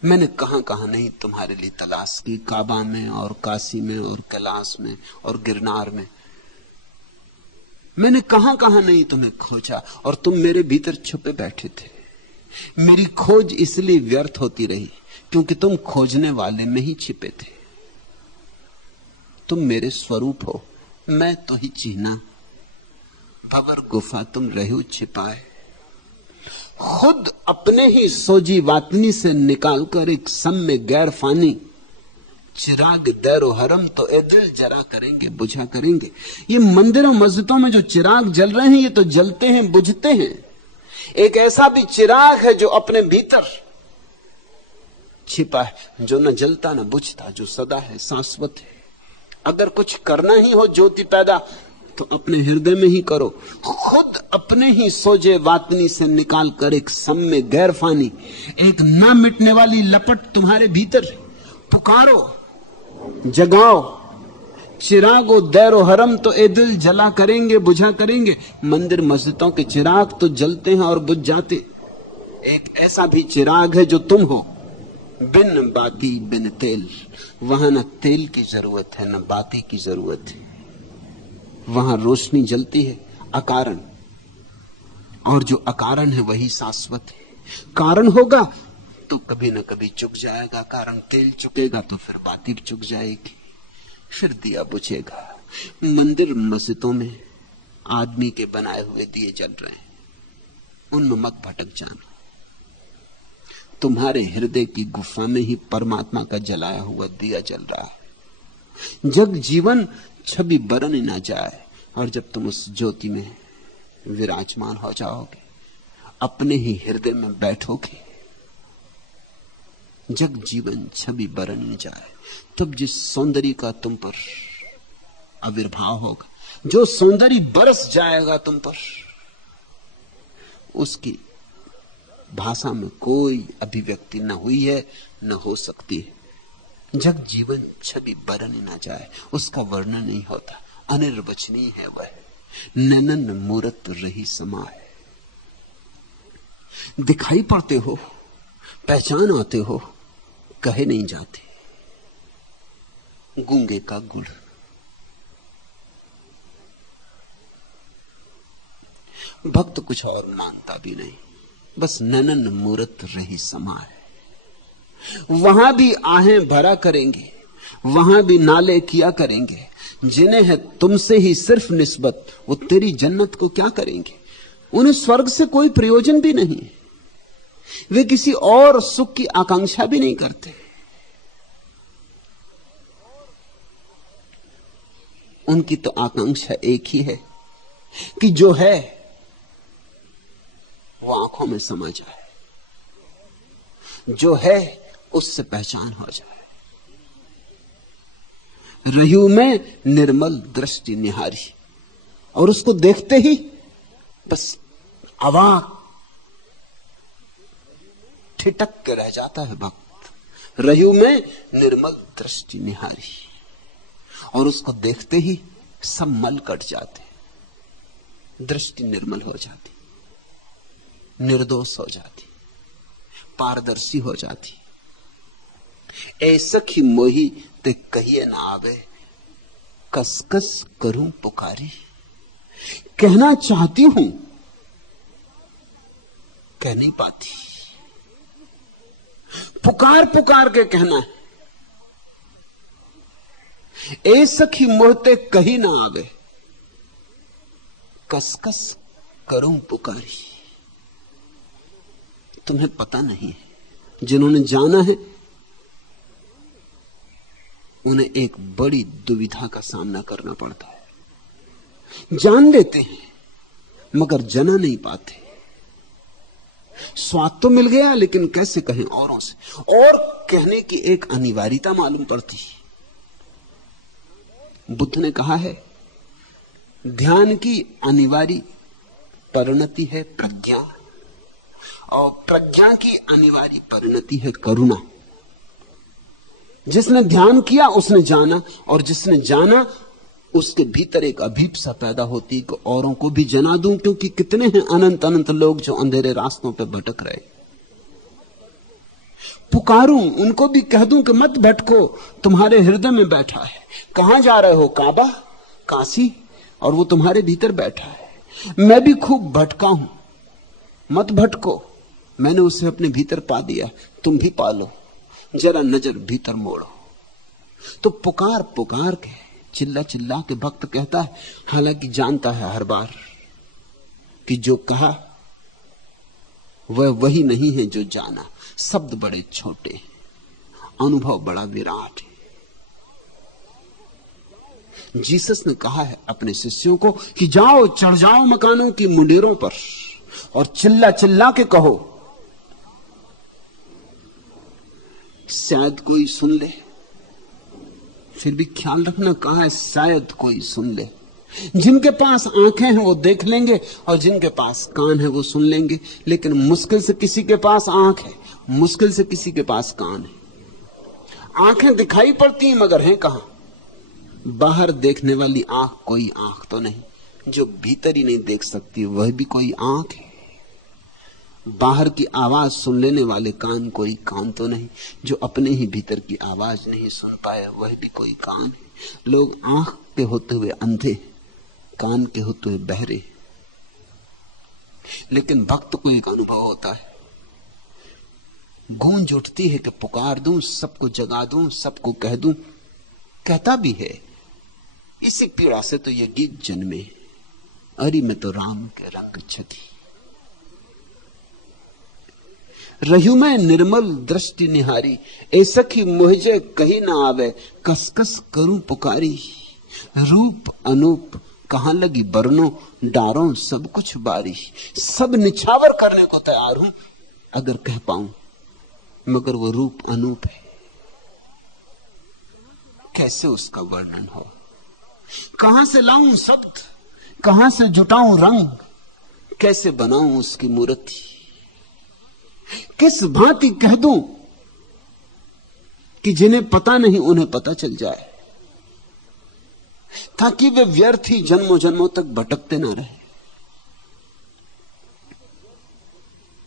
मैंने कहां कहां नहीं तुम्हारे लिए तलाश की, काबा में और काशी में और कैलाश में और गिरनार में। मैंने कहां कहां नहीं तुम्हें खोजा और तुम मेरे भीतर छुपे बैठे थे। मेरी खोज इसलिए व्यर्थ होती रही क्योंकि तुम खोजने वाले में ही छिपे थे। तुम मेरे स्वरूप हो, मैं तो ही चिन्हा। भंवर गुफा तुम रहू छिपाए, खुद अपने ही सोजी वातनी से निकालकर एक सम में गैर फानी। चिराग दैरो हरम तो ए दिल जरा करेंगे बुझा करेंगे। ये मंदिरों मस्जिदों में जो चिराग जल रहे हैं ये तो जलते हैं बुझते हैं। एक ऐसा भी चिराग है जो अपने भीतर छिपा है, जो न जलता न बुझता, जो सदा है, शाश्वत है। अगर कुछ करना ही हो ज्योति पैदा तो अपने हृदय में ही करो। खुद अपने ही सोजे वातनी से निकाल कर एक सम में गैर फानी, एक ना मिटने वाली लपट तुम्हारे भीतर। पुकारो, जगाओ, चिरागो दैरो हरम तो ए दिल जला करेंगे बुझा करेंगे। मंदिर मस्जिदों के चिराग तो जलते हैं और बुझ जाते। एक ऐसा भी चिराग है जो तुम हो, बिन बाती बिन तेल। वहां न तेल की जरूरत है न बाती की जरूरत है। वहां रोशनी जलती है अकारण, और जो अकारण है वही शाश्वत है। कारण होगा तो कभी न कभी चुक जाएगा, कारण तेल चुकेगा तो फिर बाती चुक जाएगी, फिर दिया बुझेगा। मंदिर मस्जिदों में आदमी के बनाए हुए दिए जल रहे हैं, उनमें मत भटक जाना। तुम्हारे हृदय की गुफा में ही परमात्मा का जलाया हुआ दिया जल रहा है। जग जीवन छवि बरन ना जाए, और जब तुम उस ज्योति में विराजमान हो जाओगे, अपने ही हृदय में बैठोगे, जग जीवन छवि बरन न जाए, तब जिस सौंदर्य का तुम पर आविर्भाव होगा, जो सौंदर्य बरस जाएगा तुम पर, उसकी भाषा में कोई अभिव्यक्ति न हुई है न हो सकती है। जग जीवन छवि बरन न जाए, उसका वर्णन नहीं होता, अनिर्वचनीय है वह। नैनन मूरत रही समाए। दिखाई पड़ते हो, पहचान आते हो, कहे नहीं जाते। गूंगे का गुड़। भक्त कुछ और मांगता भी नहीं, बस नैनन मूरत रही समाए। वहां भी आहें भरा करेंगे, वहां भी नाले किया करेंगे। जिन्हें है तुमसे ही सिर्फ निस्बत, वो तेरी जन्नत को क्या करेंगे? उन्हें स्वर्ग से कोई प्रयोजन भी नहीं, वे किसी और सुख की आकांक्षा भी नहीं करते। उनकी तो आकांक्षा एक ही है कि जो है वो आंखों में समा जाए, जो है उससे पहचान हो जाए। रह्यू में निर्मल दृष्टि निहारी, और उसको देखते ही बस अवाक ठिठक के रह जाता है भक्त। रह्यू में निर्मल दृष्टि निहारी, और उसको देखते ही सब मल कट जाते, दृष्टि निर्मल हो जाती, निर्दोष हो जाती, पारदर्शी हो जाती। ऐसा ही मोही ते कहिए ना आवे, कसकस करूं पुकारी। कहना चाहती हूं, कह नहीं पाती, पुकार पुकार के कहना है। ए सखी मोहते कही ना आवे, कसकस करूं पुकारी। तुम्हें पता नहीं है, जिन्होंने जाना है उन्हें एक बड़ी दुविधा का सामना करना पड़ता है। जान लेते हैं मगर जना नहीं पाते। स्वाद तो मिल गया, लेकिन कैसे कहें औरों से, और कहने की एक अनिवार्यता मालूम पड़ती। बुद्ध ने कहा है, ध्यान की अनिवार्य परिणति है प्रज्ञा, और प्रज्ञा की अनिवार्य परिणति है करुणा। जिसने ध्यान किया उसने जाना, और जिसने जाना उसके भीतर एक अभीप्सा पैदा होती कि औरों को भी जना दूं, क्योंकि कितने हैं अनंत अनंत लोग जो अंधेरे रास्तों पे भटक रहे। पुकारूं, उनको भी कह दूं कि मत भटको, तुम्हारे हृदय में बैठा है। कहां जा रहे हो? काबा, काशी, और वो तुम्हारे भीतर बैठा है। मैं भी खूब भटका हूं, मत भटको, मैंने उसे अपने भीतर पा दिया, तुम भी पालो, जरा नजर भीतर मोड़ो। तो पुकार पुकार के, चिल्ला चिल्ला के भक्त कहता है, हालांकि जानता है हर बार कि जो कहा वह वही नहीं है जो जाना। शब्द बड़े छोटे, अनुभव बड़ा विराट है। जीसस ने कहा है अपने शिष्यों को कि जाओ, चढ़ जाओ मकानों की मुंडेरों पर और चिल्ला चिल्ला के कहो, शायद कोई सुन ले। फिर भी ख्याल रखना, कहा है शायद कोई सुन ले। जिनके पास आंखें हैं वो देख लेंगे, और जिनके पास कान है वो सुन लेंगे, लेकिन मुश्किल से किसी के पास आंख है, मुश्किल से किसी के पास कान है। आंखें दिखाई पड़ती मगर हैं कहां? बाहर देखने वाली आंख कोई आंख तो नहीं, जो भीतर ही नहीं देख सकती वह भी कोई आंख है। बाहर की आवाज सुन लेने वाले कान कोई कान तो नहीं, जो अपने ही भीतर की आवाज नहीं सुन पाए वह भी कोई कान है। लोग आंख के होते हुए अंधे, कान के होते हुए बहरे, लेकिन भक्त को एक अनुभव होता है, गूंज उठती है कि पुकार दूं, सबको जगा दूं, सबको कह दूं। कहता भी है, इसी पीड़ा से तो ये गीत जन्मे, अरे मैं तो राम के रंग छती। रह्यु में निर्मल दृष्टि निहारी, ए सखी मुझे कहीं ना आवे, कसकस करूं पुकारी। रूप अनूप कहां लगी बरनों, डारों सब कुछ बारी। सब निछावर करने को तैयार हूं अगर कह पाऊं, मगर वो रूप अनूप है, कैसे उसका वर्णन हो? कहां से लाऊं शब्द, कहां से जुटाऊं रंग, कैसे बनाऊं उसकी मूर्ति? किस भांति कह दूं कि जिन्हें पता नहीं उन्हें पता चल जाए, ताकि वे व्यर्थ ही जन्मों जन्मों तक भटकते ना रहे।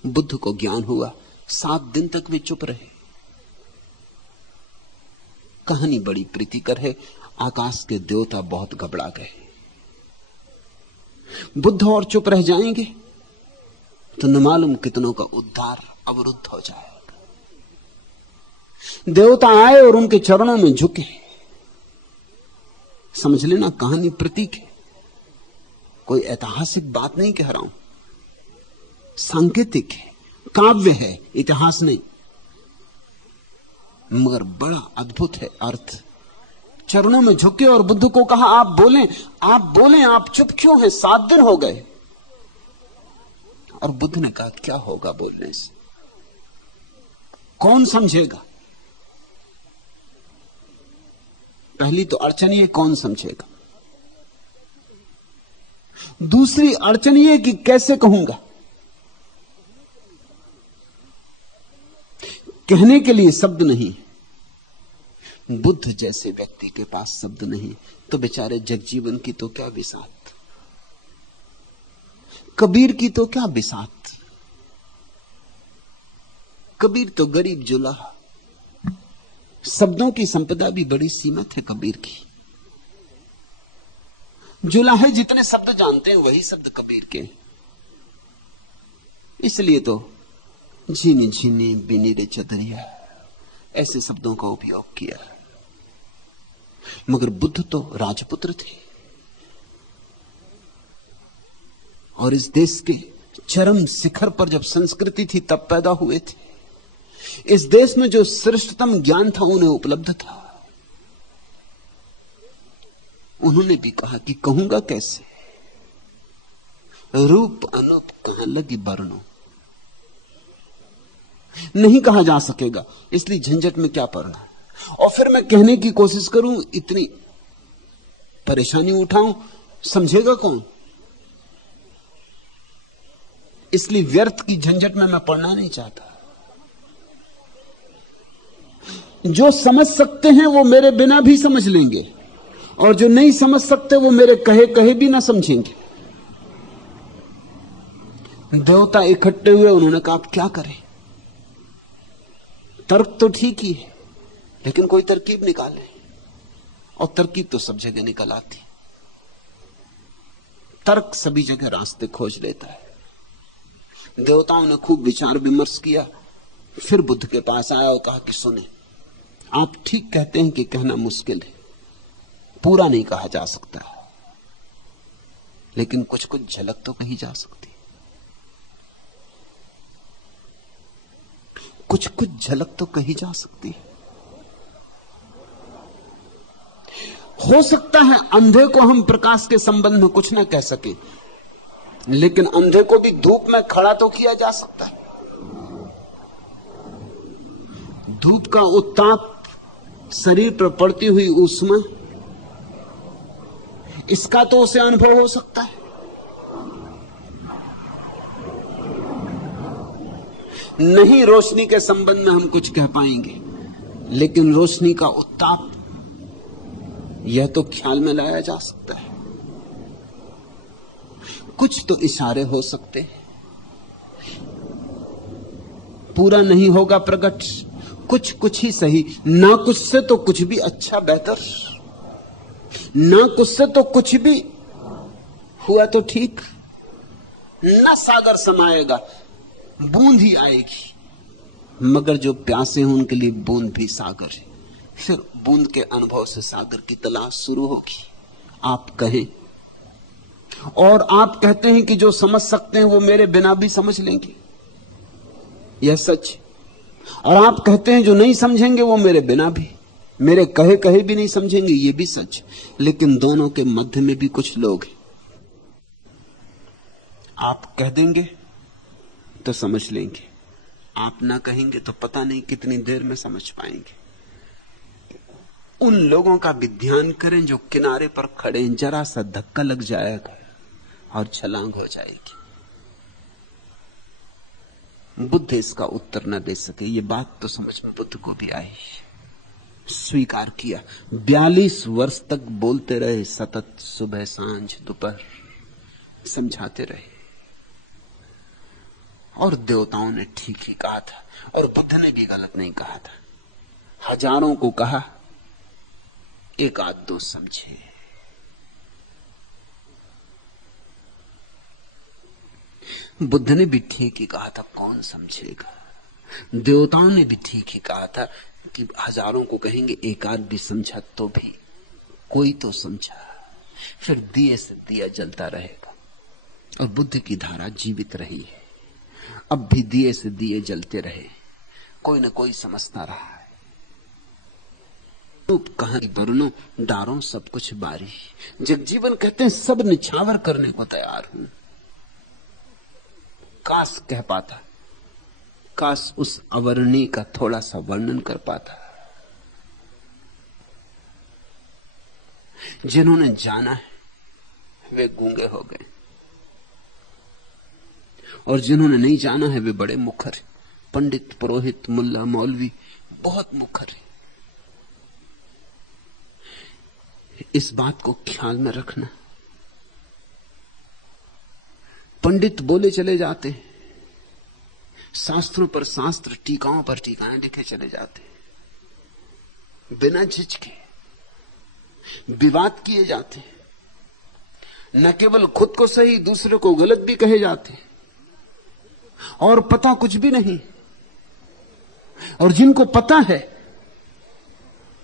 बुद्ध को ज्ञान हुआ, 7 दिन तक वे चुप रहे। कहानी बड़ी प्रीतिकर है। आकाश के देवता बहुत घबरा गए। बुद्ध और चुप रह जाएंगे तो न मालूम कितनों का उद्धार अवरुद्ध हो जाएगा। देवता आए और उनके चरणों में झुके। समझ लेना, कहानी प्रतीक है, कोई ऐतिहासिक बात नहीं कह रहा हूं, सांकेतिक है, काव्य है, इतिहास नहीं, मगर बड़ा अद्भुत है अर्थ। चरणों में झुके और बुद्ध को कहा, आप बोलें, आप बोलें, आप चुप क्यों हैं? 7 दिन हो गए। और बुद्ध ने कहा, क्या होगा बोलने से, कौन समझेगा? पहली तो अड़चन ये कौन समझेगा, दूसरी अड़चन ये कि कैसे कहूंगा। कहने के लिए शब्द नहीं, बुद्ध जैसे व्यक्ति के पास शब्द नहीं तो बेचारे जगजीवन की तो क्या बिसात, कबीर की तो क्या बिसात। कबीर तो गरीब जुला, शब्दों की संपदा भी बड़ी सीमित है कबीर की। जुलाहे जितने शब्द जानते हैं वही शब्द कबीर के, इसलिए तो झीनी झीनी बिनी रे चदरिया ऐसे शब्दों का उपयोग किया। मगर बुद्ध तो राजपुत्र थे और इस देश के चरम शिखर पर जब संस्कृति थी तब पैदा हुए थे। इस देश में जो श्रेष्ठतम ज्ञान था उन्हें उपलब्ध था। उन्होंने भी कहा कि कहूंगा कैसे, रूप अनूप कहां लगी बरनो, नहीं कहा जा सकेगा, इसलिए झंझट में क्या पड़ना। और फिर मैं कहने की कोशिश करूं, इतनी परेशानी उठाऊं, समझेगा कौन। इसलिए व्यर्थ की झंझट में मैं पड़ना नहीं चाहता। जो समझ सकते हैं वो मेरे बिना भी समझ लेंगे, और जो नहीं समझ सकते वो मेरे कहे कहे भी ना समझेंगे। देवता इकट्ठे हुए, उन्होंने कहा आप क्या करें। तर्क तो ठीक ही है, लेकिन कोई तरकीब निकाले, और तरकीब तो सब जगह निकल आती। तर्क सभी जगह रास्ते खोज लेता है। देवताओं ने खूब विचार विमर्श किया, फिर बुद्ध के पास आया और कहा कि सुने, आप ठीक कहते हैं कि कहना मुश्किल है, पूरा नहीं कहा जा सकता, लेकिन कुछ कुछ झलक तो कही जा सकती, कुछ कुछ झलक तो कही जा सकती है। हो सकता है अंधे को हम प्रकाश के संबंध में कुछ ना कह सके, लेकिन अंधे को भी धूप में खड़ा तो किया जा सकता है। धूप का उत्ताप, शरीर पर पड़ती हुई ऊष्मा, इसका तो उसे अनुभव हो सकता है। नहीं रोशनी के संबंध में हम कुछ कह पाएंगे, लेकिन रोशनी का उत्ताप यह तो ख्याल में लाया जा सकता है। कुछ तो इशारे हो सकते हैं, पूरा नहीं होगा प्रकट, कुछ कुछ ही सही। ना कुछ से तो कुछ भी अच्छा बेहतर, ना कुछ से तो कुछ भी हुआ तो ठीक। ना सागर समाएगा, बूंद ही आएगी, मगर जो प्यासे हैं उनके लिए बूंद भी सागर है। फिर बूंद के अनुभव से सागर की तलाश शुरू होगी। आप कहें, और आप कहते हैं कि जो समझ सकते हैं वो मेरे बिना भी समझ लेंगे, यह सच। और आप कहते हैं जो नहीं समझेंगे वो मेरे बिना भी, मेरे कहे कहे भी नहीं समझेंगे, ये भी सच। लेकिन दोनों के मध्य में भी कुछ लोग हैं। आप कह देंगे तो समझ लेंगे, आप ना कहेंगे तो पता नहीं कितनी देर में समझ पाएंगे। उन लोगों का भी ध्यान करें जो किनारे पर खड़े हैं, जरा सा धक्का लग जाएगा और छलांग हो जाएगी। बुद्ध इसका उत्तर न दे सके, ये बात तो समझ में बुद्ध को भी आई, स्वीकार किया। 42 वर्ष तक बोलते रहे, सतत सुबह सांझ दोपहर समझाते रहे, और देवताओं ने ठीक ही कहा था, और बुद्ध ने भी गलत नहीं कहा था। हजारों को कहा, एक आध दो समझे। बुद्ध ने भी ठीक ही कहा था, कौन समझेगा। देवताओं ने भी ठीक ही कहा था कि हजारों को कहेंगे, एक आध भी समझा तो भी कोई तो समझा। फिर दिए से दिया जलता रहेगा, और बुद्ध की धारा जीवित रही है। अब भी दिए से दिए जलते रहे, कोई न कोई समझता रहा है। कहां बरनो डारों सब कुछ बारी। जगजीवन कहते हैं सब निछावर करने को तैयार हूं। काश कह पाता, काश उस अवर्णीय का थोड़ा सा वर्णन कर पाता। जिन्होंने जाना है वे गूंगे हो गए, और जिन्होंने नहीं जाना है वे बड़े मुखर हैं। पंडित, पुरोहित, मुल्ला, मौलवी बहुत मुखर है। इस बात को ख्याल में रखना। पंडित बोले चले जाते हैं, शास्त्रों पर शास्त्र, टीकाओं पर टीकाएं लिखे चले जाते हैं, बिना झिझके विवाद किए जाते हैं। न केवल खुद को सही, दूसरे को गलत भी कहे जाते हैं, और पता कुछ भी नहीं। और जिनको पता है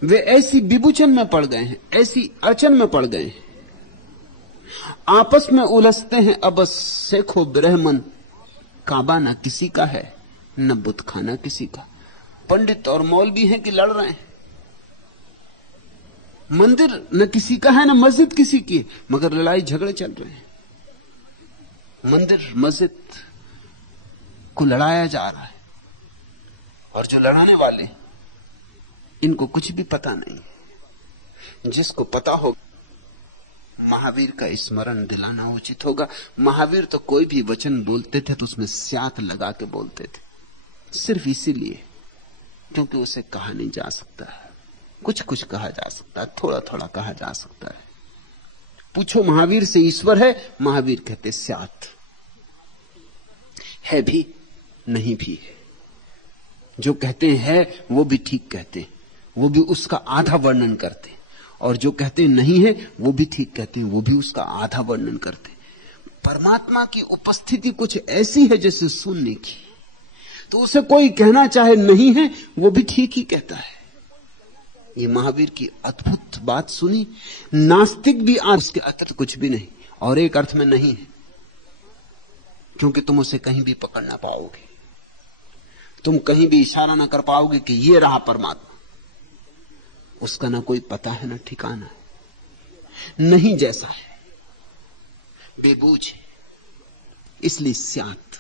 वे ऐसी विभूचन में पड़ गए हैं, ऐसी अड़चन में पड़ गए हैं, आपस में उलझते हैं। अब सेखो ब्रह्मन, काबा ना किसी का है, न बुत खाना किसी का। पंडित और मौलवी हैं कि लड़ रहे हैं। मंदिर न किसी का है, न मस्जिद किसी की, मगर लड़ाई झगड़े चल रहे हैं। मंदिर मस्जिद को लड़ाया जा रहा है, और जो लड़ाने वाले इनको कुछ भी पता नहीं। जिसको पता हो, महावीर का स्मरण दिलाना उचित होगा। महावीर तो कोई भी वचन बोलते थे तो उसमें स्यात लगा के बोलते थे, सिर्फ इसीलिए क्योंकि उसे कहा नहीं जा सकता। कुछ कुछ कहा जा सकता है, थोड़ा थोड़ा कहा जा सकता है। पूछो महावीर से ईश्वर है, महावीर कहते स्यात है भी नहीं भी है। जो कहते हैं वो भी ठीक कहते हैं, वो भी उसका आधा वर्णन करते हैं, और जो कहते हैं नहीं है वो भी ठीक कहते हैं, वो भी उसका आधा वर्णन करते हैं। परमात्मा की उपस्थिति कुछ ऐसी है जैसे शून्य की, तो उसे कोई कहना चाहे नहीं है वो भी ठीक ही कहता है। ये महावीर की अद्भुत बात सुनी। नास्तिक भी आज उसके अतिरिक्त कुछ भी नहीं, और एक अर्थ में नहीं है, क्योंकि तुम उसे कहीं भी पकड़ ना पाओगे, तुम कहीं भी इशारा ना कर पाओगे कि ये रहा परमात्मा। उसका ना कोई पता है ना ठिकाना है, नहीं जैसा है, बेबूझ है, इसलिए स्यात।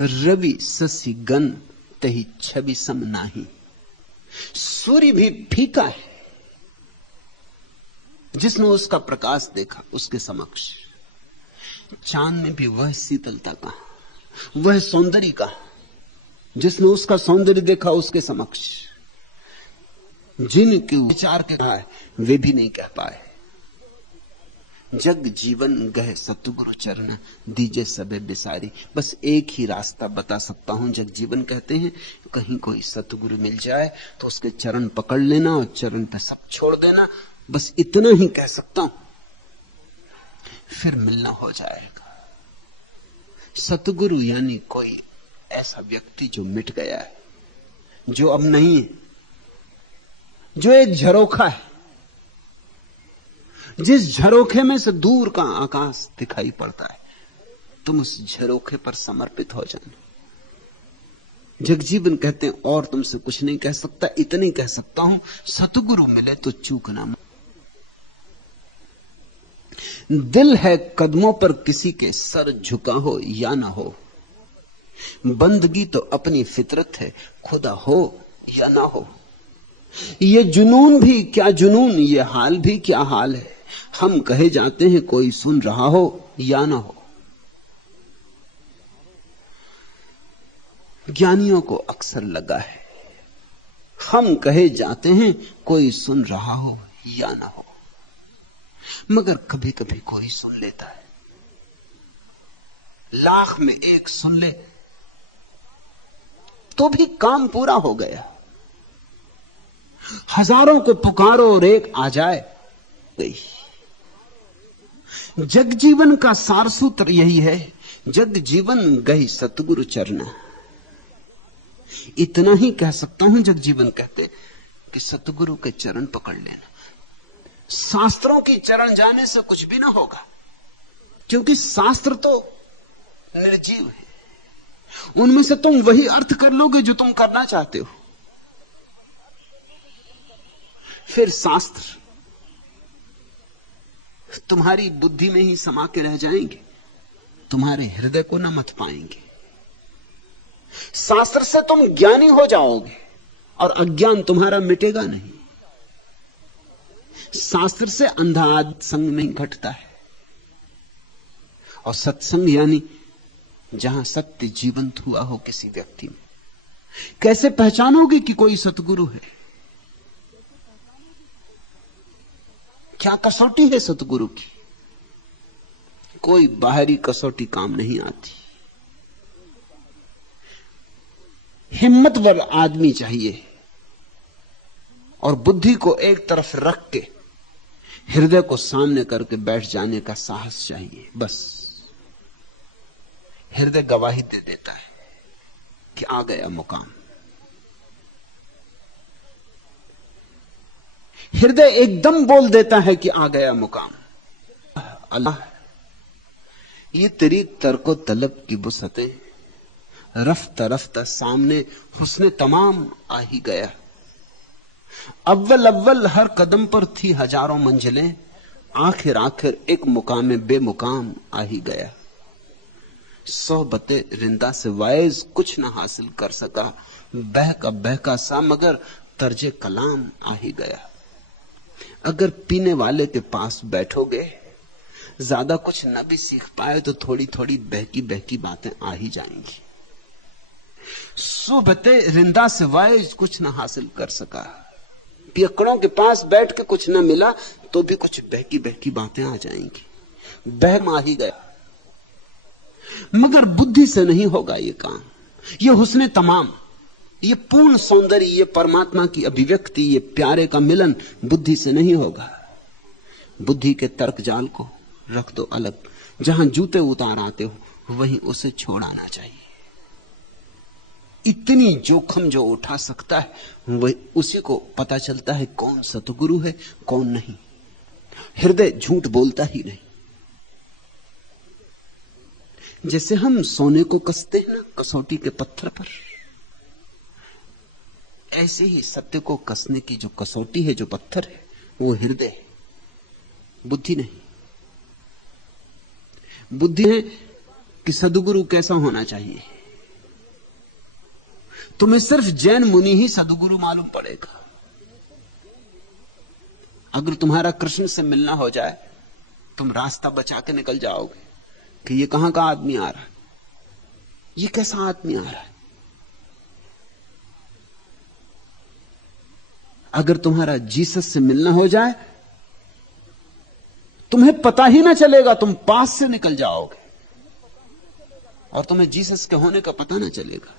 रवि शशि गण तही छवि सम नाही। सूर्य भी फीका है, जिसने उसका प्रकाश देखा उसके समक्ष। चांद में भी वह शीतलता का, वह सौंदर्य का, जिसने उसका सौंदर्य देखा उसके समक्ष। जिनके विचार के कहा है वे भी नहीं कह पाए। जग जीवन गए सतगुरु चरण दीजे सबे बिसारी। बस एक ही रास्ता बता सकता हूं। जग जीवन कहते हैं कहीं कोई सतगुरु मिल जाए तो उसके चरण पकड़ लेना और चरण पे सब छोड़ देना, बस इतना ही कह सकता हूं, फिर मिलना हो जाएगा। सतगुरु यानी कोई ऐसा व्यक्ति जो मिट गया है, जो अब नहीं है, जो एक झरोखा है, जिस झरोखे में से दूर का आकाश दिखाई पड़ता है, तुम उस झरोखे पर समर्पित हो जाना। जगजीवन कहते हैं और तुमसे कुछ नहीं कह सकता, इतनी कह सकता हूं, सतगुरु मिले तो चूकना मत। दिल है कदमों पर किसी के, सर झुका हो या ना हो। बंदगी तो अपनी फितरत है, खुदा हो या ना हो। ये जुनून भी क्या जुनून, ये हाल भी क्या हाल है। हम कहे जाते हैं कोई सुन रहा हो या ना हो। ज्ञानियों को अक्सर लगा है, हम कहे जाते हैं कोई सुन रहा हो या ना हो, मगर कभी कभी कोई सुन लेता है। लाख में एक सुन ले तो भी काम पूरा हो गया। हजारों को पुकारो और एक आ जाए, गई। जग जीवन का सार सूत्र यही है, जग जीवन गई सतगुरु चरना। इतना ही कह सकता हूं। जग जीवन कहते कि सतगुरु के चरण पकड़ लेना। शास्त्रों की चरण जाने से कुछ भी ना होगा, क्योंकि शास्त्र तो निर्जीव है। उनमें से तुम वही अर्थ कर लोगे जो तुम करना चाहते हो। फिर शास्त्र तुम्हारी बुद्धि में ही समा के रह जाएंगे, तुम्हारे हृदय को न मथ पाएंगे। शास्त्र से तुम ज्ञानी हो जाओगे और अज्ञान तुम्हारा मिटेगा नहीं। शास्त्र से अंधा संग नहीं घटता है। और सत्संग यानी जहां सत्य जीवंत हुआ हो किसी व्यक्ति में। कैसे पहचानोगे कि कोई सतगुरु है? क्या कसौटी है सतगुरु की? कोई बाहरी कसौटी काम नहीं आती। हिम्मतवर आदमी चाहिए और बुद्धि को एक तरफ रख के हृदय को सामने करके बैठ जाने का साहस चाहिए। बस हृदय गवाही दे देता है कि आ गया मुकाम। हृदय एकदम बोल देता है कि आ गया मुकाम। अल्लाह, ये तेरी तर्को तलब की बुसतें रफ्ता रफ्ता सामने हुस्ने तमाम आ ही गया। अव्वल अव्वल हर कदम पर थी हजारों मंजिलें, आखिर आखिर एक मुकाम बेमुकाम आ ही गया। सोहबते रिंदा से वाइज कुछ ना हासिल कर सका, बहका सा मगर तर्जे कलाम आ ही गया। अगर पीने वाले के पास बैठोगे, ज्यादा कुछ न भी सीख पाए तो थोड़ी थोड़ी बहकी बहकी बातें आ ही जाएंगी। सोहबते रिंदा से वाइज कुछ ना हासिल कर सका, पियकड़ों के पास बैठ के कुछ ना मिला तो भी कुछ बहकी बहकी बातें आ जाएंगी। बहम आ ही गया। मगर बुद्धि से नहीं होगा ये काम। ये हुस्ने तमाम, ये पूर्ण सौंदर्य, ये परमात्मा की अभिव्यक्ति, ये प्यारे का मिलन बुद्धि से नहीं होगा। बुद्धि के तर्क जाल को रख दो अलग। जहां जूते उतार आते हो वहीं उसे छोड़ आना चाहिए। इतनी जोखम जो उठा सकता है वही उसी को पता चलता है कौन सतगुरु है कौन नहीं। हृदय झूठ बोलता ही नहीं। जैसे हम सोने को कसते हैं ना कसौटी के पत्थर पर, ऐसे ही सत्य को कसने की जो कसौटी है, जो पत्थर है, वो हृदय है, बुद्धि नहीं। बुद्धि है कि सद्गुरु कैसा होना चाहिए। तुम्हें सिर्फ जैन मुनि ही सद्गुरु मालूम पड़ेगा। अगर तुम्हारा कृष्ण से मिलना हो जाए, तुम रास्ता बचा के निकल जाओगे कि ये कहां का आदमी आ रहा है, ये कैसा आदमी आ रहा है। अगर तुम्हारा जीसस से मिलना हो जाए, तुम्हें पता ही ना चलेगा, तुम पास से निकल जाओगे और तुम्हें जीसस के होने का पता ना चलेगा।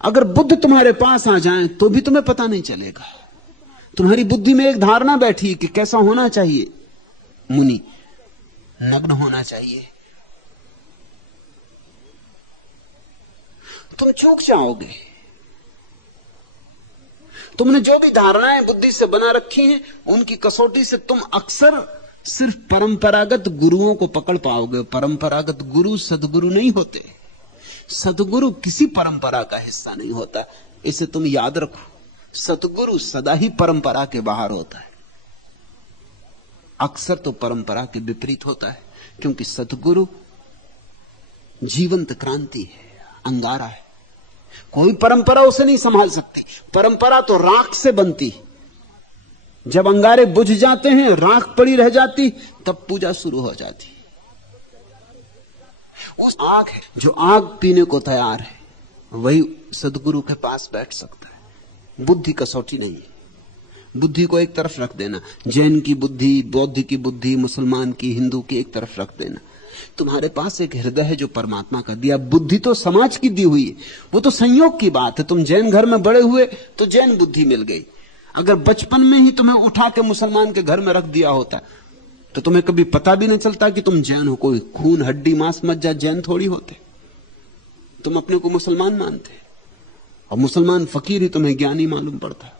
अगर बुद्ध तुम्हारे पास आ जाएं तो भी तुम्हें पता नहीं चलेगा। तुम्हारी बुद्धि में एक धारणा बैठी है कि कैसा होना चाहिए मुनि, नग्न होना चाहिए। तुम चूक जाओगे। तुमने जो भी धारणाएं बुद्धि से बना रखी हैं, उनकी कसौटी से तुम अक्सर सिर्फ परंपरागत गुरुओं को पकड़ पाओगे। परंपरागत गुरु सद्गुरु नहीं होते। सद्गुरु किसी परंपरा का हिस्सा नहीं होता, इसे तुम याद रखो। सद्गुरु सदा ही परंपरा के बाहर होता है, अक्सर तो परंपरा के विपरीत होता है, क्योंकि सद्गुरु जीवंत क्रांति है, अंगारा है। कोई परंपरा उसे नहीं संभाल सकती। परंपरा तो राख से बनती। जब अंगारे बुझ जाते हैं, राख पड़ी रह जाती, तब पूजा शुरू हो जाती। उस आग है जो आग पीने को तैयार है, वही सद्गुरु के पास बैठ सकता है। बुद्धि कसौटी नहीं है। बुद्धि को एक तरफ रख देना, जैन की बुद्धि, बौद्ध की बुद्धि, मुसलमान की, हिंदू की एक तरफ रख देना। तुम्हारे पास एक हृदय है जो परमात्मा का दिया। बुद्धि तो समाज की दी हुई है, वो तो संयोग की बात है। तुम जैन घर में बड़े हुए तो जैन बुद्धि मिल गई। अगर बचपन में ही तुम्हें उठा के मुसलमान के घर में रख दिया होता तो तुम्हें कभी पता भी नहीं चलता कि तुम जैन हो। कोई खून हड्डी मांस मज्जा जैन थोड़ी होते। तुम अपने को मुसलमान मानते और मुसलमान फकीर ही तुम्हें ज्ञानी मालूम पड़ता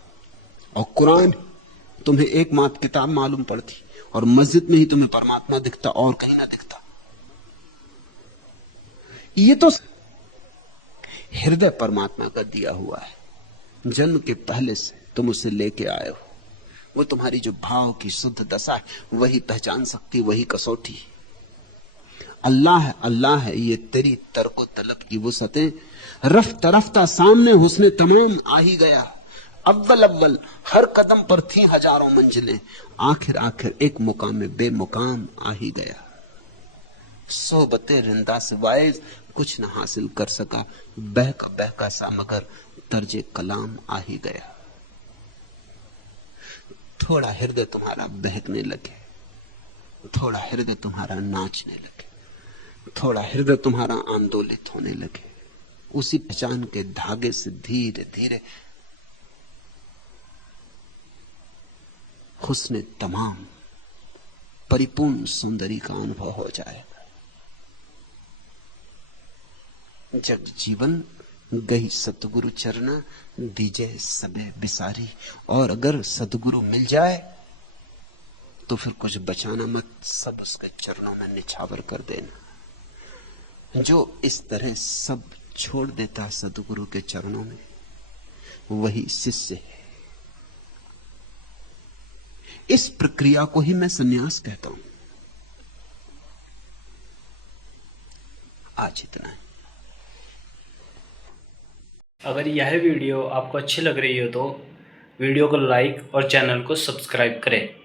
और कुरान तुम्हें एकमात्र किताब मालूम पड़ती और मस्जिद में ही तुम्हें परमात्मा दिखता और कहीं ना दिखता। ये तो हृदय परमात्मा का दिया हुआ है। जन्म के पहले से तुम उसे लेके आए हो। वो तुम्हारी जो भाव की शुद्ध दशा है वही पहचान सकती, वही कसौटी। अल्लाह है ये तेरी तर्को तलब की वुसअतें, रफ्ता रफ्ता सामने हुस्ने तमाम आ ही गया। अव्वल अव्वल हर कदम पर थी हजारों मंजिलें, आखिर आखिर एक मुकाम में बेमुकाम आ ही गया। सोबते रिंदा से वाइज कुछ न हासिल कर सका, बहका सा मगर तर्जे कलाम आ ही गया। थोड़ा हृदय तुम्हारा बहकने लगे, थोड़ा हृदय तुम्हारा नाचने लगे, थोड़ा हृदय तुम्हारा आंदोलित होने लगे, उसी पहचान के धागे से धीरे धीरे हुस्ने तमाम परिपूर्ण सौंदर्य का अनुभव हो जाएगा। जग जीवन गई सतगुरु चरना, दीजे सबे बिसारी। और अगर सतगुरु मिल जाए तो फिर कुछ बचाना मत, सब उसके चरणों में निछावर कर देना। जो इस तरह सब छोड़ देता सतगुरु के चरणों में, वही शिष्य है। इस प्रक्रिया को ही मैं संन्यास कहता हूं। आज इतना है। अगर यह वीडियो आपको अच्छी लग रही हो तो वीडियो को लाइक और चैनल को सब्सक्राइब करें।